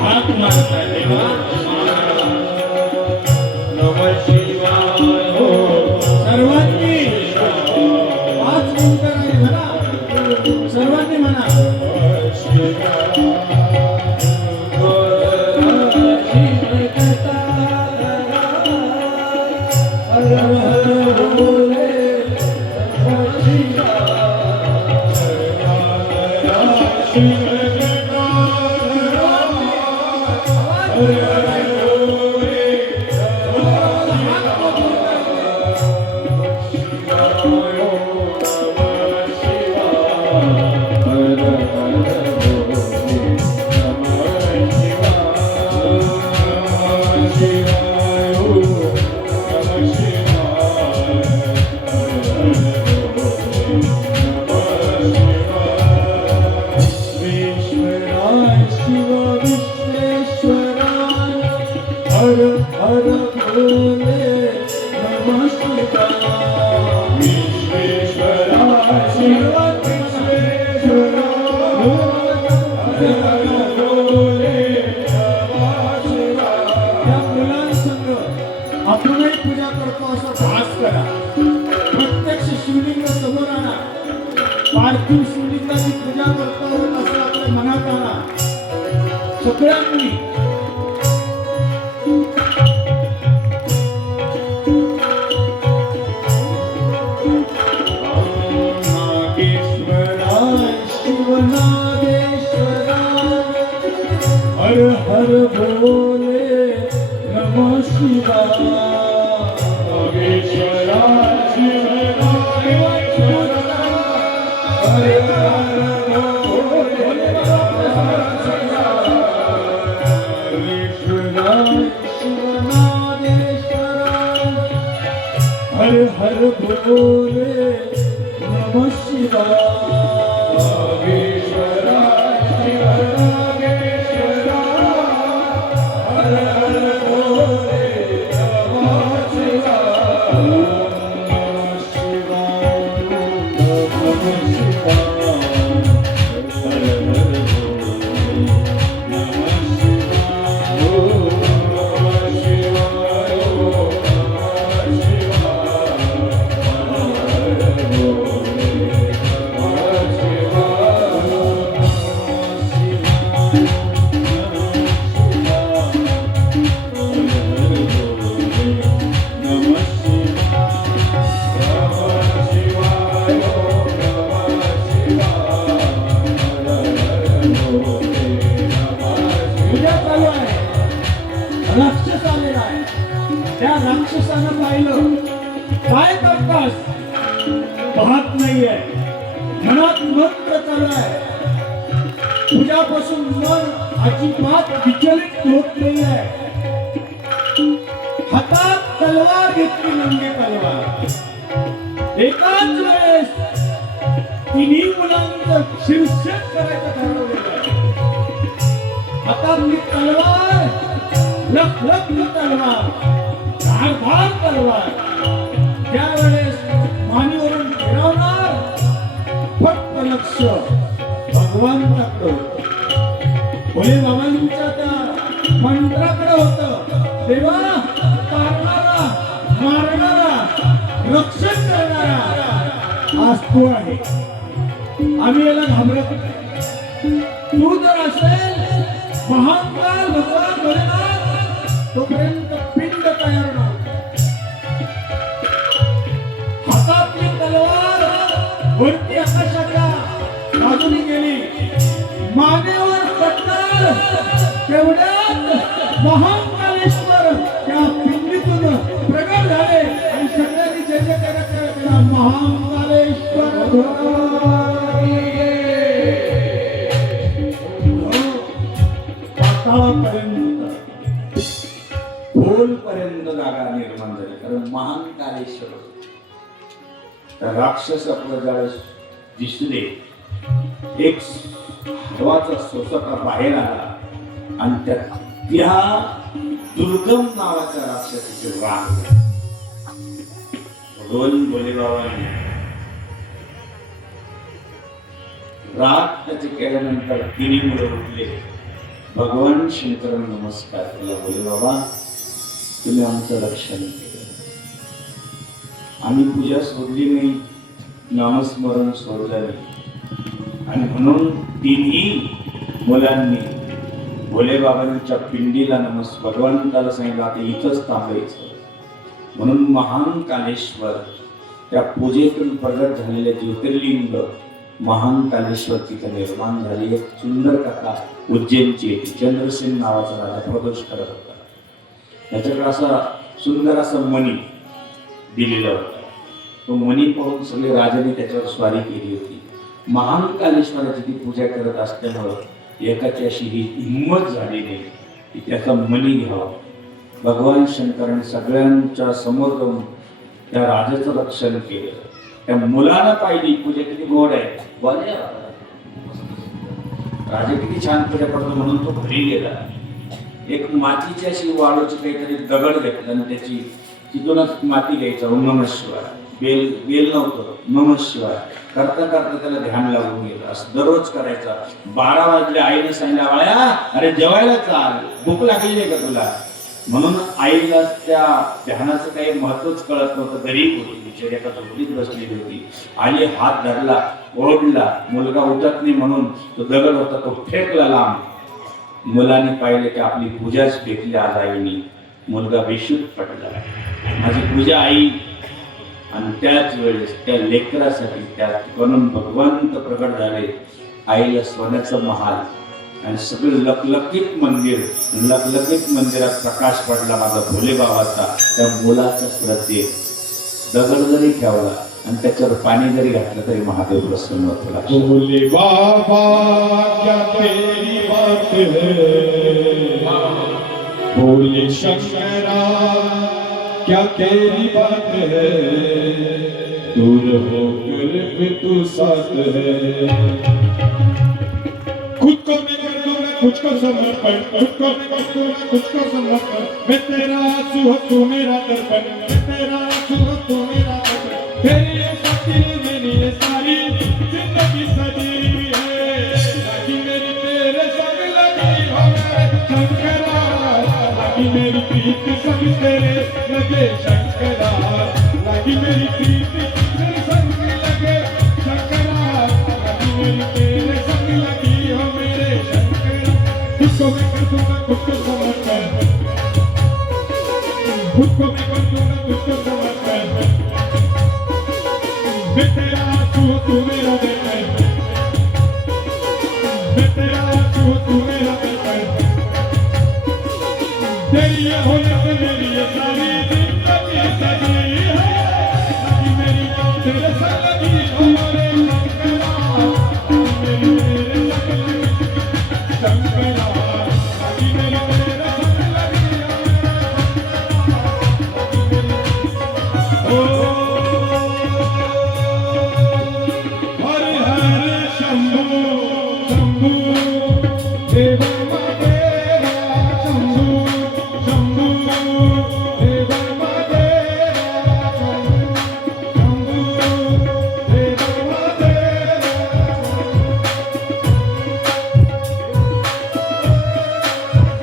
हात मारताय देवा, नमः शिवाय हो. सर्वांनी 5 मिनिटं म्हणा, सर्वांनी म्हणा आपणही पूजा करतो असं भास करा. प्रत्यक्ष शिवलिंग समोर आणा. पार्थिव शिवलिंगाची पूजा करतो असं आपल्या मनात आला सगळ्यांनी नागेश्वराय शिवनागेश्वराय हर हर भोले नमः शिवाय नागेश्वराय शिवनागेश्वराय हर हर भोले नागेश्वराय शिवनागेश्वराय हर हर भोले नमः शिवाय नागेश्वराय शिवनागेश्वराय हर हर भोले नमः शिवाय नमः शिवाय नमः शिवाय हर हर भोले नमः शिवाय नमः शिवाय पूजा चालू आहे राक्षस आलेला आहे त्या राक्षसानं पाहिलं काय करतास पाहत नाहीये मनात मंत्र चालू आहे पूजापासून मन अजिबात विचलित होत नाही आहे हातात तलवार घेतली नंगे तलवार एकाच वेळेस तिन्ही मुलांचं शिरछेद करायचं ठरवलेलं आहे हातातली तलवार लख तलवार धारधार तलवार त्यावेळेस मानेवरून फिरवणार फक्त लक्ष भगवंताकडे भोले बाबांच्या त्या मंत्राकडे होतं देवा तारणारा मारणारा रक्षण करणारा आज तू आहे आम्ही याला घाबरत नाही तू जर असेल महाकाल भगवान भोलेनाथ तोपर्यंत पिंड तयार नव्हतं हातातली तलवार वरती आकाशाच्या बाजूने गेली मानेवर पडणार तेवढ्यात महाकालेश्वर त्या पिंडीतून प्रगट झाले आणि सगळ्यांनी जय जयकार केला महाकालेश्वर पाताळापर्यंत खोलपर्यंत जागा निर्माण झाली कारण महान कालेश्वर त्या राक्षस आपलं ज्यावेळेस दिसले एक हवाचा सोसाटा बाहेर आला आणि त्या दुर्गम नावाच्या राक्षसाचे राग भगवान भोलेबाबांनी राग त्याचे केल्यानंतर तिन्ही मुलं उठले भगवान शंकरांना नमस्कार केला बोले बाबा तुम्ही आमचं रक्षण केलं आम्ही पूजा सोडली नाही नामस्मरण सोडलं नाही आणि म्हणून तिन्ही मुलांनी भोले बाबांच्या पिंडीला भगवंताला सांगितलं आता इथंच थांबायचं म्हणून महान कालेश्वर त्या पूजेतून प्रगट झालेले ज्योतिर्लिंग महान कालेश्वर तिथे निर्माण झाली एक सुंदर कथा उज्जैनची चंद्रसेन नावाचा राजा प्रदोष करत होता त्याच्याकडे असा सुंदर असा मणी दिलेला होता तो मणी पाहून सगळे राजाने त्याच्यावर स्वारी केली होती महान कालेश्वराची ती पूजा करत असल्यामुळं एकाची अशी ही हिंमत झाली नाही की त्याचा मणी घ्यावा भगवान शंकराने सगळ्यांच्या समोर जाऊन त्या राजाचं रक्षण केलं त्या मुलाला पाहिली पूजा किती गोड आहे बरे राजा किती छान पूजा करतो म्हणून तो घरी गेला एक मातीची अशी वाळूची काहीतरी दगड घेतला आणि त्याची तिथूनच माती घ्यायचा ओम नमः शिवाय बेल नव्हतं नमः शिवाय करता करता त्याला ध्यान लागून गेलं असं दररोज करायचा 12 वाजले आईने सांगितलं बाळ्या अरे जेवायला चाल भूक लागली नाही का तुला म्हणून आईला त्या ध्यानाचं काही महत्वच कळत नव्हतं. गरीब होती, बिचारी एका झोपडीत बसलेली होती. आईने हात धरला, ओढला, मुलगा उठत नाही म्हणून तो दगड होता तो फेकला लांब. मुलाने पाहिले की आपली पूजाच फेकली आज आईनी. मुलगा बेशुद्ध पडला. माझी पूजा आई. आणि त्याच वेळेस त्या लेकरासाठी त्या म्हणून भगवंत प्रकट झाले. आईला सोन्याचं महाल आणि सगळं लकलकीत मंदिर, लकलकीत मंदिरात प्रकाश पडला माझा भोले बाबाचा. त्या मुलाचा श्रद्धेत दगड जरी ठेवला आणि त्याच्यावर पाणी जरी घातलं तरी महादेव प्रसन्न होतो. भोले बाबा क्या तेरी बात है, भोले शंकरा क्या तेरी बात है, दूर होकर भी तू साथ है. खुद को मैं कर दूं मैं तुझको समर्पण, खुद को मैं कर दूं मैं तुझको समर्पण. मैं तेरा आंसू हो तू मेरा दर्पण, मैं तेरा आंसू हो तू मेरा दर्पण. तेरी ये खातिर मेरी ये सारी जिंदगी सजी है. लगी मेरी तेरे संग लगी हो मेरे शंकरा, लगी मेरी प्रीत संग तेरे लगे शंकरा, लगी मेरी प्रीत तेरे संग लगे शंकरा, लगी मेरी तेरे संग लगी हो मेरे शंकरा. खुद को मैं कर दूंगा खुद को समर्पण, खुद को मैं कर दूंगा खुद को समर्पण. मैं तेरा आंसू हो तू मेरा दर्पण, मैं तेरा आंसू हो तू मेरा दर्पण. तेरी ये होने से मेरी ये सारी जिंदगी सजी है. लगी मेरी तेरे संग लगी हो मेरे शंकरा, लगी मेरी तेरे संग लगी शंकरा, लगी मेरी तेरे संग लगी हो मेरे शंकरा. ओ हर हर शंभू शंभू देव महादेव, शंभू शंभू देव महादेव, शंभू देव महादेव.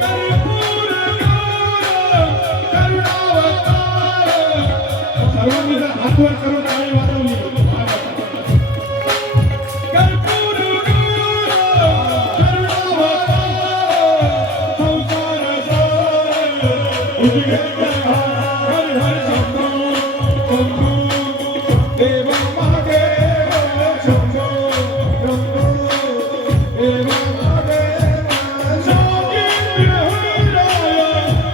कर्पूर करुणावतार. सर्वांनी जर हात वर करून टाळी वाजवली. कर्पूर करुणावतार, संसार सार. उजळे हर हर शंभू शंभू देव महादेव, शंभू शंभू देव महादेव. योगींद्र हृदय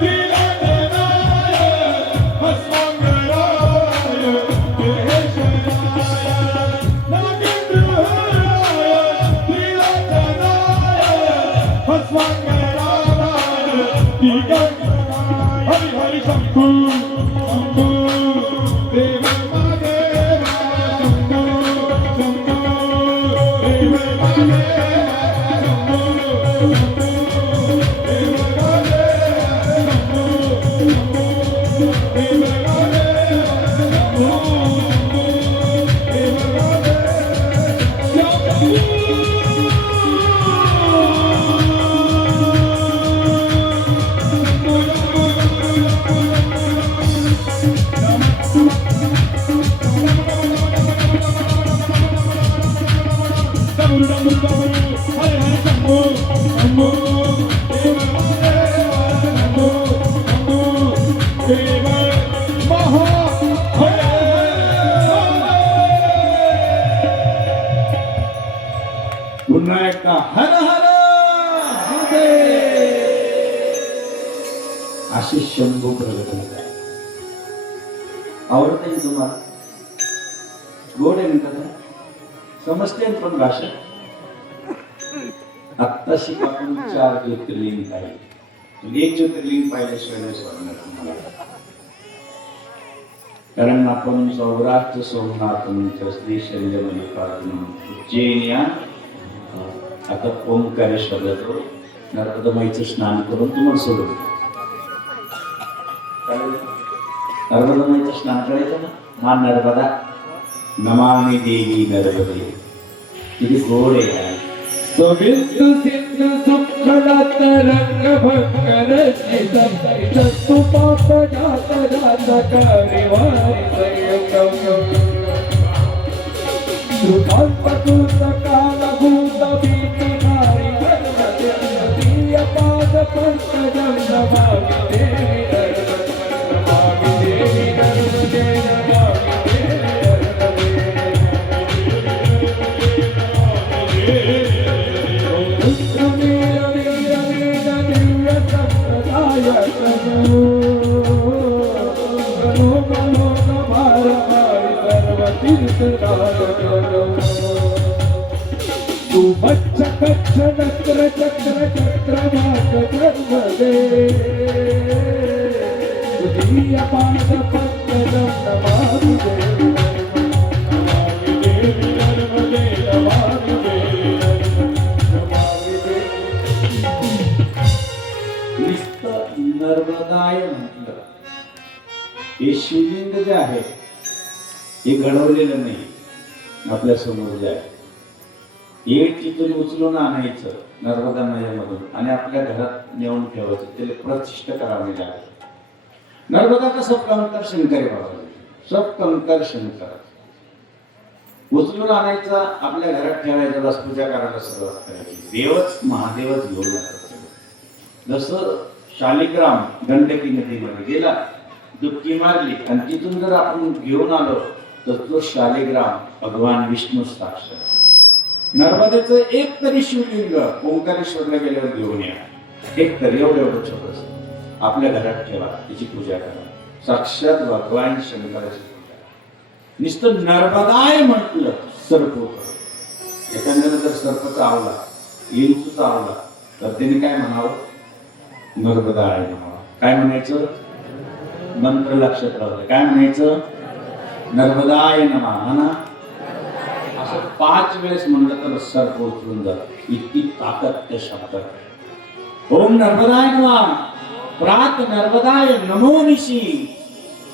तिलकनाय, भस्मांगराय महेश्वराय. योगींद्र हृदय तिलकनाय, भस्मांगराय तिलकनाय. हरि हरि शंभू शंभू देव महादेव, शंभू शंभू देव महादेव, शंभू शंभू देव महादेव, शंभू शंभू देव महादेव, शंभू शंभू देव महादेव. पुन्हा एकदा हर हर महादेव. असे शंभू प्रगट होतात. आवडते ना तुम्हाला? गोड आहे म्हणतात ना? समजते ना पण भाषा? आत्ताशी आपण 4 ज्योतिर्लिंग पाहिले. 1 ज्योतिर्लिंग पाहिल्याशिवाय नाही सोडणार तुम्हाला. कारण आपण सौराष्ट्र सोमनाथ म्हणतो, श्री शैल मल्लिकार्जुन उज्जैन या. आता ओंकारेश्वर जातो, नर्मदामाईचं स्नान करून तुम्हाला सोडून. नर्मदामाईचं स्नान करायचं ना. मा नर्मदा नमामि देवी नर्मदे. किती गोड आहे. गोविंद सिंधु सुखलत रंग भंगर चतु पाप जात जात करिवारी संयम सुखांत काल भूत भीति नारी धर्म पाद पंकजम नमामि देवी नर्मदे नमामि देवी तू बच्च कच्छ नक्र चक्र चक्रवाक धर्मदे तुझी पाद पंकजम नमामि देवी नर्मदे नमामि देवी नमामि देवी. नुसतं नर्मदाय म्हटलं हे शिवलिंग जे आहे हे घडवलेलं नाही, आपल्या समोर जे आहे हे तिथून उचलून आणायचं नर्मदा नदीमधून आणि आपल्या घरात नेऊन ठेवायचं, त्याला प्रतिष्ठा करावी लागेल. नर्मदा का सब कंकर शंकर बाबा, सब कंकर शंकर उचलून आणायचा, आपल्या घरात ठेवायचा, बस पूजा करायला सुरुवात करायची. देवच महादेवच घेऊन जातात. जसं शालिग्राम गंडकी नदीमध्ये गेला, डुबकी मारली आणि तिथून जर आपण घेऊन आलो तर तो शालिग्राम भगवान विष्णू साक्षात. नर्मदेचं एक तरी शिवलिंग ओंकारेश्वरला गेल्यावर घेऊन या, एक तरी एवढं छोटस आपल्या घरात ठेवा, त्याची पूजा करा. साक्षात भगवान शंकराची पूजा. नुसतं नर्मदाय म्हटलं सर्प होतं. एखाद्यानं जर सर्प चावला, विंचू चावला तर त्याने काय म्हणावं? नर्मदाय म्हणावं. काय म्हणायचं? मंत्र लक्षात राहतं. काय म्हणायचं? नर्मदाय नमः ना. असं 5 वेळेस म्हणलं तर सर्प उचलून जात, इतकी ताकद त्या शब्दात. ओम नर्मदाय नमः, प्रात नर्मदाय नमो निशी,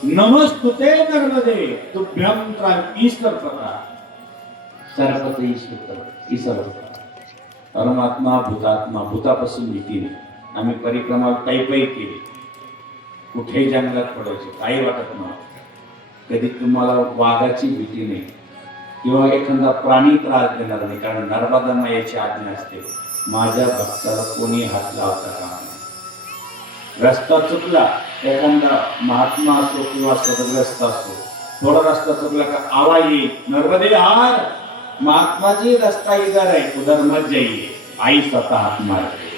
नमस्तुते नर्मदे तुभ्यं ईश्वर प्रकार. सर्पच ईश्वर परमात्मा भूतात्मा. भूतापासून भीती नाही. आम्ही परिक्रमा काही केली, कुठेही जंगलात पडायचे, काही वाटत नव्हतं. कधी तुम्हाला वाघाची भीती नाही किंवा एखादा प्राणी त्रास देणार नाही, कारण नर्मदा मायेची आज्ञा असते, माझ्या भक्ताला कोणी हात लावता कामा नये. रस्ता चुकला, एखादा महात्मा असो किंवा सदग्रस्त असो, थोडा रस्ता चुकला का आवाज येईल, नर्मदे हार, महात्मा जी रस्ता इधर आहे, उधर मत जाईये. आई स्वतः हात मारते.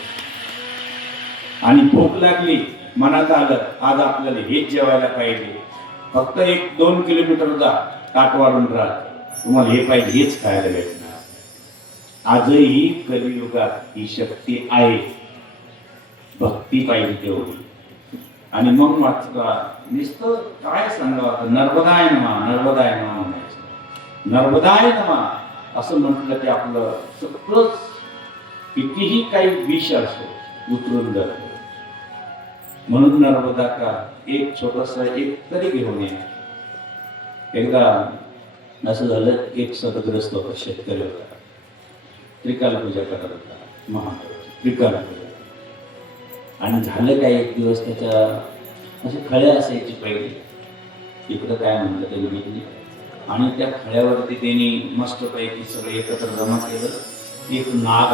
आणि भूक लागली, मनात आलं आज आपल्याला हेच जेवायला पाहिजे, फक्त 1-2 किलोमीटर जा, ताट वाढून राहा, तुम्हाला हे पाहिजे हेच खायला भेटणार. आजही कलियुगात ही शक्ती आहे. भक्ती पाहिजे तेवढी. आणि मग मात्र नुसतं काय सांगावं, नर्मदाय नमः, नर्मदाय नमः म्हणायचं. नर्मदाय नमः असं म्हटलं की आपलं सगळंच कितीही काही विष असो उतरून जातं. म्हणून नर्मदा का एक छोटासा एक तरी घेऊन या. एकदा असं झालं, एक सदग्रस्त होता, शेतकरी होता, त्रिकाल पूजा करत होता, त्रिकाल पूजा. आणि झालं काय, एक दिवस त्याच्या असे खळे असायची पहिली, इकडं काय म्हणलं तरी घेतली, आणि त्या खळ्यावरती त्यांनी मस्तपैकी सगळं एकत्र जमा केलं. एक नाग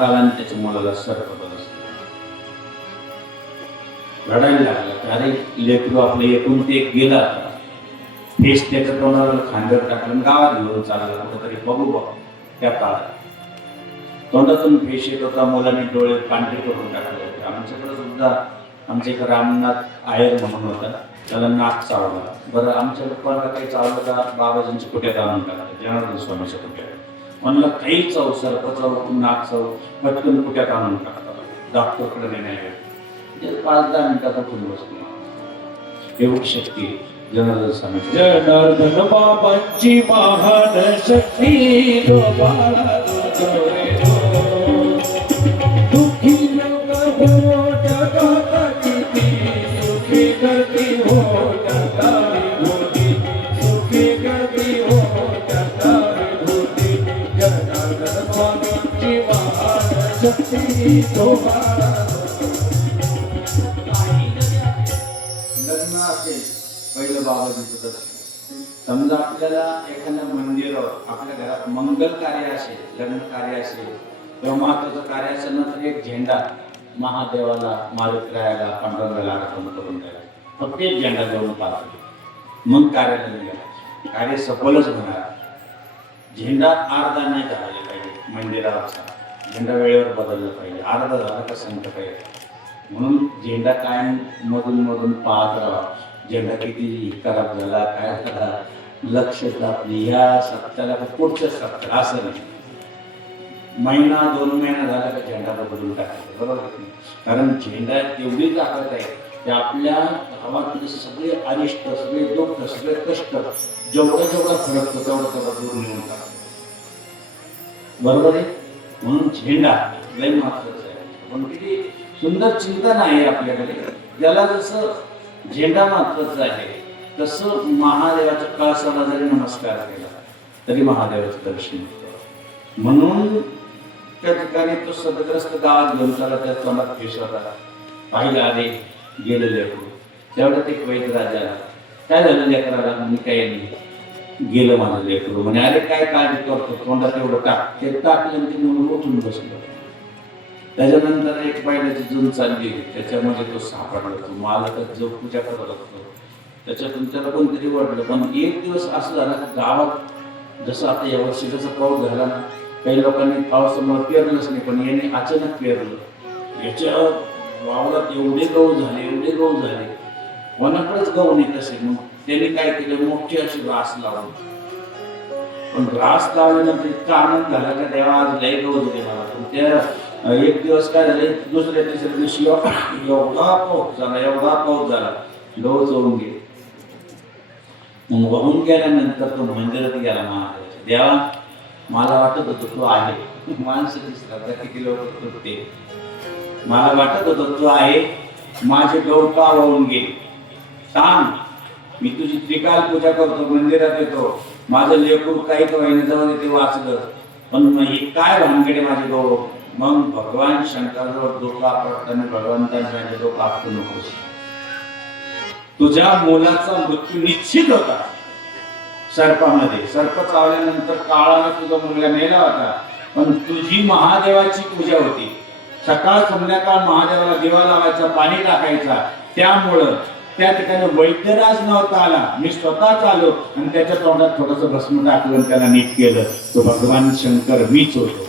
आला आणि त्याच्या मुलाला सर्प बसला. रडायला लागला, अरे लेकरू आपलं एकूण ते एक गेला, फेस त्याच्या तोंडाला खांद्यावर टाकलं, गावात घेऊन चालला कुठंतरी बघू. त्या काळात तोंडातून फेस येत होता, मुलाने डोळे पांढरे करून टाकले होते. आमच्याकडे सुद्धा आमच्या इकडे रामनाथ आयर म्हणून होता, त्याला नाक चावला. बरं, आमच्या लोकांना काही चावलं का बाबाजींच्या कुट्यात आणून टाकलं, जनार्दन स्वामीच्या कुट्यात. म्हणलं काही चाव, सर्प चाव, नाक चाव, पटकन कुट्यात आणून टाकतात, डॉक्टरकडे नेण्याऐवजी 5-10 मिनिटात उठून बसतो. एवढी शक्ती जनार्दन स्वामी. जनार्दन बाबांची महान शक्ती दुःखी लोक हो जगात किती, सुखी करती हो जगावी भोवती, सुखी करती हो जगावी भोवती. जनार्दन ती शोभा लग्न असेल पहिलं बाबा दिसत असते. समजा आपल्याला एखाद्या मंदिरावर आपल्या घरात मंगल कार्य असेल, लग्न कार्य असेल किंवा महत्वाचं कार्य असेल ना, तर एक झेंडा महादेवाला मारुतीरायाला पांडुरंगाला अर्पण करून द्यायला, फक्त एक झेंडा घेऊन पाहतो, मग कार्याला निघाला, कार्य सफलच होणार. झेंडा अर्धा नाही झाला पाहिजे मंदिराचा, झेंडा वेळेवर बदलला पाहिजे, अर्धा झाला का संकट आहे. म्हणून झेंडा कायम मधून मधून पाहत राहा, झेंडा किती खराब झाला काय झाला लक्ष आपली या सप्त्याला का पुढच्या सप्त्याला असं नाही. महिना 2 महिना झाला का झेंडा बदलून टाकायचा, बरोबर आहे? कारण झेंडा तेवढी ताकद आहे की आपल्या गावातले सगळे अरिष्ट, सगळे दुःख, सगळे कष्ट जेवढं फरकतो तेवढं दूर नेऊन टाकतो, बरोबर आहे? म्हणून झेंडा लय महत्वाचा आहे. पण किती सुंदर चिंतन आहे आपल्याकडे. ज्याला जसं झेंडा महत्वाचा आहे तसं महादेवाच्या कळसाला जरी नमस्कार केला तरी महादेवाचं दर्शन होतं. म्हणून त्या ठिकाणी तो सदग्रस्त गावात घेऊन चालला, त्या तोंडात फेस होता, पाहिलं आले गेले लेकरू. तेवढ्यात एक वैद्य राजाला, काय झालं लेकराला? मी काही नाही, गेलं माझं लेकरू. म्हणे अरे काय काळजी करतो, तोंडात एवढं टाक. ते टाकलं ते म्हणून उठून बसलं. त्याच्यानंतर एक बैलाची जून चालली, त्याच्यामध्ये तो सापडला. तो मालकच जो पूजा करत असतो त्याच्यातून त्याला कोणतरी वाटलं. पण एक दिवस असं झालं की गावात जसं आता यावर्षी जसं पाऊस झाला ना, काही लोकांनी पावसामुळे पेरलंच नाही, पण याने अचानक पेरलं. याच्या वावरात एवढे गहू झाले, कोणाकडेच गहू नाही तसे. मग त्यांनी काय केलं, मोठी अशी रास लावली. पण रास लावल्यानंतर इतका आनंद झाला का देवा आज लय गहू दिले मला. पण त्या एक दिवस काय झाले, दुसऱ्या तिसऱ्या दिवशी एवढा पाऊस झाला, गहू चोरून गेले. मग वाहून गेल्यानंतर तो मंदिरात गेला महादेवाच्या. देवा मला वाटत होतं तू आहे, माणसं दिसतात किती लोक तुटते, मला वाटत होतं तू आहे, माझे गहू का वाहून गेले सांग. मी तुझी त्रिकाल पूजा करतो, मंदिरात येतो, माझं लेकूर काही महिन्याजवळ ते वाचलं, पण हे काय भानगडे माझे गहू. मग भगवान शंकराजवळ डोकं आपटताना भगवंताने सांगितलं, डोकं आपटू नकोस, तुझ्या मुलाचा मृत्यू निश्चित होता सर्पामध्ये. सर्प चावल्यानंतर काळाने तुझा मुलगा मेला होता, पण तुझी महादेवाची पूजा होती. सकाळ संध्याकाळ महादेवाला दिवा लावायचा, पाणी टाकायचा. त्यामुळं त्या ठिकाणी वैद्यराज नव्हता आला, मी स्वतःच आलो आणि त्याच्या तोंडात थोडस भस्म टाकलं आणि त्याला नीट केलं. तो भगवान शंकर मीच होतो.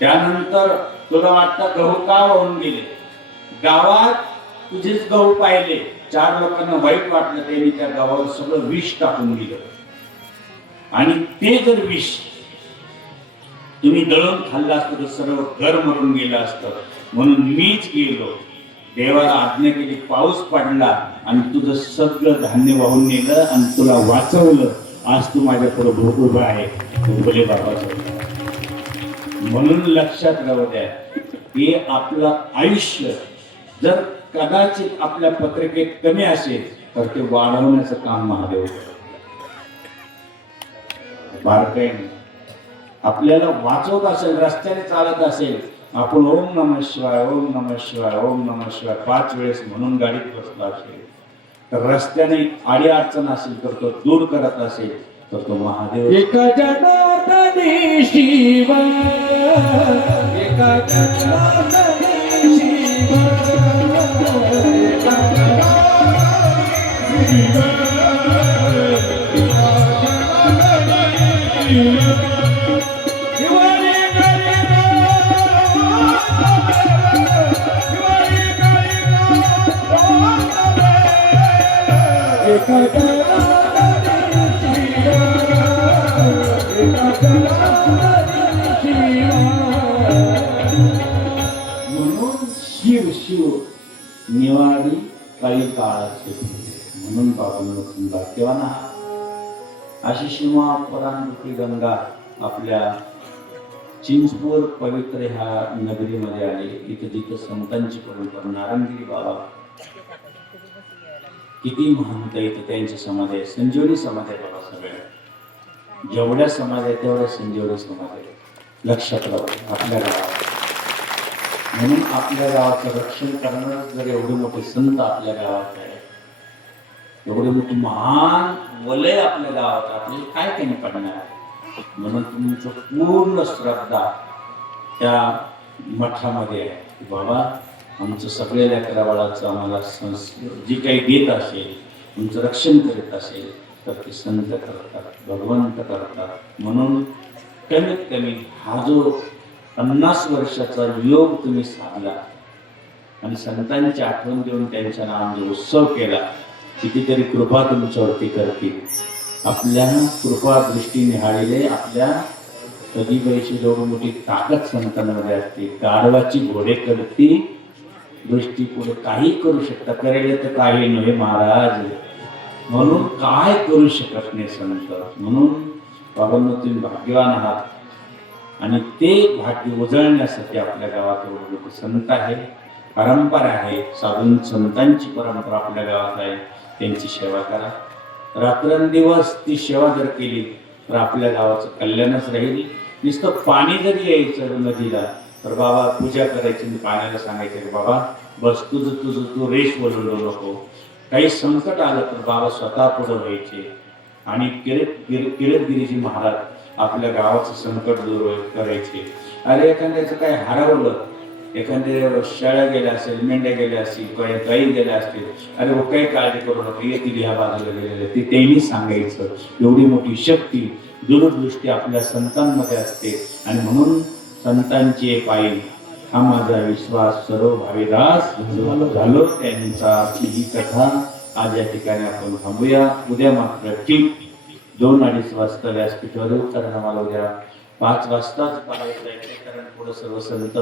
त्यानंतर तुला वाटतं गहू का वाहून गेले, गावात तुझेच गहू पाहिले. 4 लोकांना वाईट वाटलं, त्यांनी त्या गावावर सगळं विष टाकून दिलं. आणि ते जर विष तुम्ही दळून खाल्लं असतं तर सर्व घर मरून गेलं असतं. म्हणून मीच गेलो, देवाला आज्ञा केली, पाऊस पडला आणि तुझं सगळं धान्य वाहून नेलं आणि तुला वाचवलं. आज तू माझ्या पुढे उभा आहे, भोले बाबाचं. म्हणून लक्षात राहू द्या, हे आपलं आयुष्य जर कदाचित आपल्या पत्रिकेत कमी असेल तर ते वाढवण्याचं काम महादेव बारकाईने. आपल्याला वाचवत असेल, रस्त्याने चालत असेल, आपण ओम नमः शिवाय, ओम नमः शिवाय, ओम नमः शिवाय 5 वेळेस म्हणून गाडीत बसला असेल, तर रस्त्याने आडी अडचण असेल तर तो दूर करत असेल तर तो महादेव. एका जनार्दनी शिव, एका जनार्दनी शिव, एका जनार्दनी शिव, म्हणून शिव शिव निवाडी काही काळाचे. म्हणून बाबांना समजा तेव्हा ना अशी शिवा परांगती गंगा आपल्या चिंचपूर पवित्र ह्या नगरीमध्ये आली. इथं जिथं संतांची परंपरा, नारायणगिरी बाबा किती महंत इथं त्यांची समाधी आहे, संजीवनी समाधी आहे बाबा सगळ्या. जेवढ्या समाज आहे तेवढ्या संजीवनी समाज आहे. लक्षात राहा आपल्या गावात. म्हणून आपल्या गावाचं रक्षण करणारं जर एवढे मोठे संत आपल्या गावात आहे, एवढे मोठी महान वलय आपल्या गावात, आपल्याला काय कमी पडणार. म्हणून तुमचं पूर्ण श्रद्धा त्या मठामध्ये आहे की बाबा आमचं सगळ्या लेकरा बाळाचं आम्हाला जी काही देत असेल, तुमचं रक्षण करीत असेल तर ते संत करतात, भगवंत करतात. म्हणून कमीत कमी हा जो 50 वर्षाचा योग तुम्ही साधला आणि संतांची आठवण देऊन त्यांच्या नावाने उत्सव केला, कितीतरी कृपा तुमच्यावरती करतील. आपल्या कृपा दृष्टी निहाळले आपल्या कधी पैसे जेवढी मोठी ताकद संतांमध्ये असते. गाढवाची घोडे करती दृष्टी पुढे काही करू शकता, करेल तर काही नव्हे महाराज. म्हणून काय करू शकत नाही संत. म्हणून बाबांनो तुम्ही भाग्यवान आहात आणि ते भाग्य उजळण्यासाठी आपल्या गावात एवढे लोक संत आहे, परंपरा आहे. साधून संतांची परंपरा आपल्या गावात आहे. त्यांची सेवा करा. रात्रंदिवस ती सेवा जर केली तर आपल्या गावाचं कल्याणच राहील. नुसतं पाणी जरी यायचं नदीला तर बाबा पूजा करायची, पाण्याला सांगायचं की बाबा बस तुझं तू रेष बोलवू नको. काही संकट आलं तर बाबा स्वतः पुढं व्हायचे. आणि किरतगिरीजी महाराज आपल्या गावाचं संकट दूर करायचे. अरे एखाद्याचं काय हरवलं, एखाद्या शेळ्या गेल्या असेल, मेंढ्या गेल्या असतील, काही गाई गेल्या असतील, अरे वो काही काळजी करू नका, येतील ह्या बाजूला गेलेले, ते त्यांनी सांगायचं. एवढी मोठी शक्ती दूरदृष्टी आपल्या संतांमध्ये असते. आणि म्हणून संतांचे पायी हा माझा विश्वास सर्व भावीदास झालो त्यांचा. ही कथा आज या ठिकाणी आपण थांबूया. उद्या मात्र ठीक 2-2:30 वाजता व्यासपीठावर येऊ, कारण आम्हाला उद्या 5 वाजताच पाहायचं आहे. कारण पुढं सर्व संत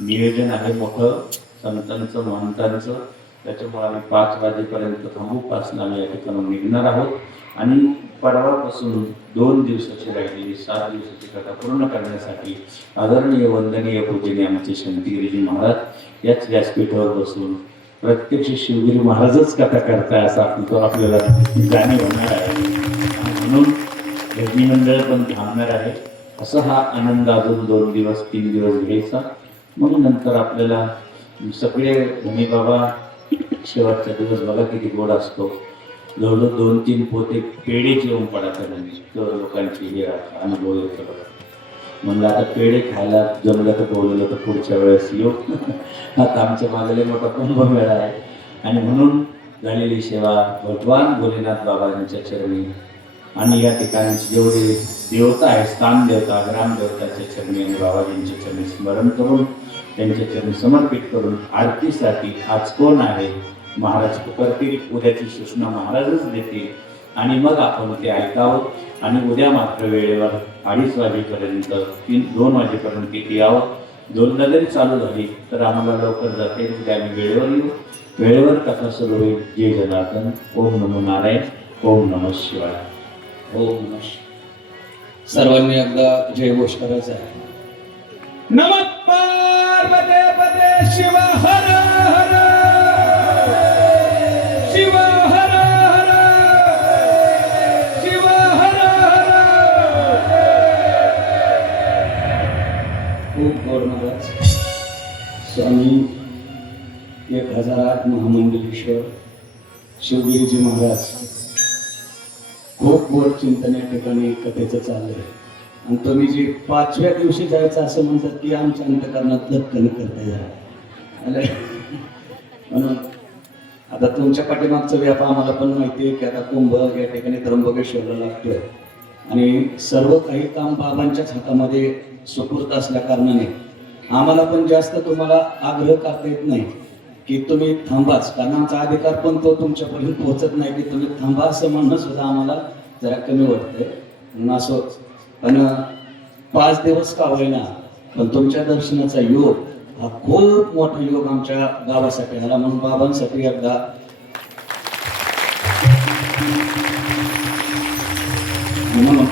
नियोजन आहे मोठं संतांचं महंतांचं. त्याच्यामुळे आम्ही 5 वाजेपर्यंत थांबू. 5ला आम्ही या ठिकाणी निघणार आहोत. आणि परवापासून 2 दिवसाची राहिलेली 7 दिवसाची कथा पूर्ण करण्यासाठी आदरणीय वंदनीय पूजनीय आमचे शांतिगिरीजी महाराज याच व्यासपीठावर बसून प्रत्यक्ष शिवगिरी महाराजच कथा करताय असं आपल्याला जाणीव होणार आहे. म्हणून भजनी मंडळ पण थांबणार आहे. असं हा आनंद अजून 2 दिवस 3 दिवस घ्यायचा. मग नंतर आपल्याला सगळे म्हणे बाबा शेवटचा दिवस बघा किती गोड असतो. जवळजवळ 2-3 पोते पेढेचे येऊन पडायचं नाही तर लोकांची हे अनुभव येतो. म्हणलं आता पेढे खायला जमलं तर बोलवलं तर पुढच्या वेळेस येऊ. आता आमच्या मागले मोठा कुंभमेळा आहे. आणि म्हणून झालेली सेवा भगवान भोलेनाथ बाबांच्या चरणी आणि या ठिकाणचे जेवढे देवता आहे, स्थान देवता, ग्रामदेवताच्या चरणी आणि बाबाजींच्या चरणी स्मरण करून त्यांच्या चरणी समर्पित करून आरतीसाठी आज कोण आहे महाराज करतील. उद्याची सूचना महाराजच देतील आणि मग आपण ते ऐकावं. आणि उद्या मात्र वेळेवर 2:30 वाजेपर्यंत 2 वाजेपर्यंत इथे यावं. 2ला जरी चालू झाली तर आम्हाला लवकर जाते. उद्या आम्ही वेळेवर येऊ. वेळेवर कथा सुरू होईल. जय जनार्दन. ओम नमो नारायण. ओम नमः शिवाय. ओम नमः शिवाय. सर्वांनी एकदा जय घोष करायचा आहे. नमः पार्वते पते शिव हर हर शिव हर हर शिव हर हर. खूप गोड महाराज. स्वामी 1008 महामंडलेश्वर शिवगिरीजी महाराज खूप गोड चिंतन या ठिकाणी कथेचं चाललंय. आणि तुम्ही जे 5व्या दिवशी जायचं असं म्हणतात की आमच्या अंतकरणात दक्कन करता येईल. म्हणून आता तुमच्या पाठीमागचा व्याप आम्हाला पण माहिती आहे की आता कुंभ या ठिकाणी त्र्यंबकेश्वरला लागतोय आणि सर्व काही काम बाबांच्याच हातामध्ये सुपूर्त असल्या कारणाने आम्हाला पण जास्त तुम्हाला आग्रह करता येत नाही की तुम्ही थांबाच, कारण आमचा अधिकार पण तो तुमच्यापर्यंत पोहोचत नाही की तुम्ही थांबा असं म्हणणं सुद्धा आम्हाला जरा कमी वाटतंय. म्हणून असं पण 5 दिवस का होईना पण तुमच्या दर्शनाचा योग हा खूप मोठा योग आमच्या गावासाठी आला. म्हणून बाबांसाठी एकदा म्हणून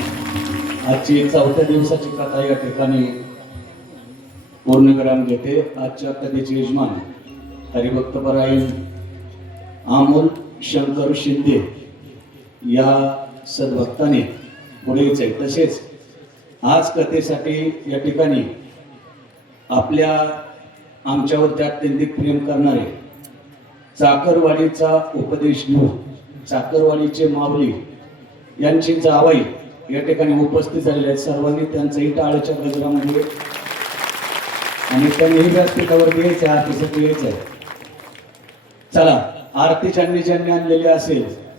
आजची 4थ्या दिवसाची कथा या ठिकाणी पूर्णविराम घेते. आजच्या कथेचे यजमान हरिभक्तपरायण अमोल शंकर शिंदे या सद्भक्ताने पुढे यायचंय. तसेच आज कथेसाठी या ठिकाणी आपल्या आमच्यावरती अत्यंत प्रेम करणारे चाकरवाडीचा उपदेश घेऊन चाकरवाडीचे माऊली यांची जावई या ठिकाणी उपस्थित झालेले आहेत. सर्वांनी त्यांचंही टाळ्याच्या गजरामध्ये आणि त्यांनीही व्यासपीठावर यायचं आहे, आरतीसाठी यायचं आहे. चला, आरती ज्यांनी आणलेली असेल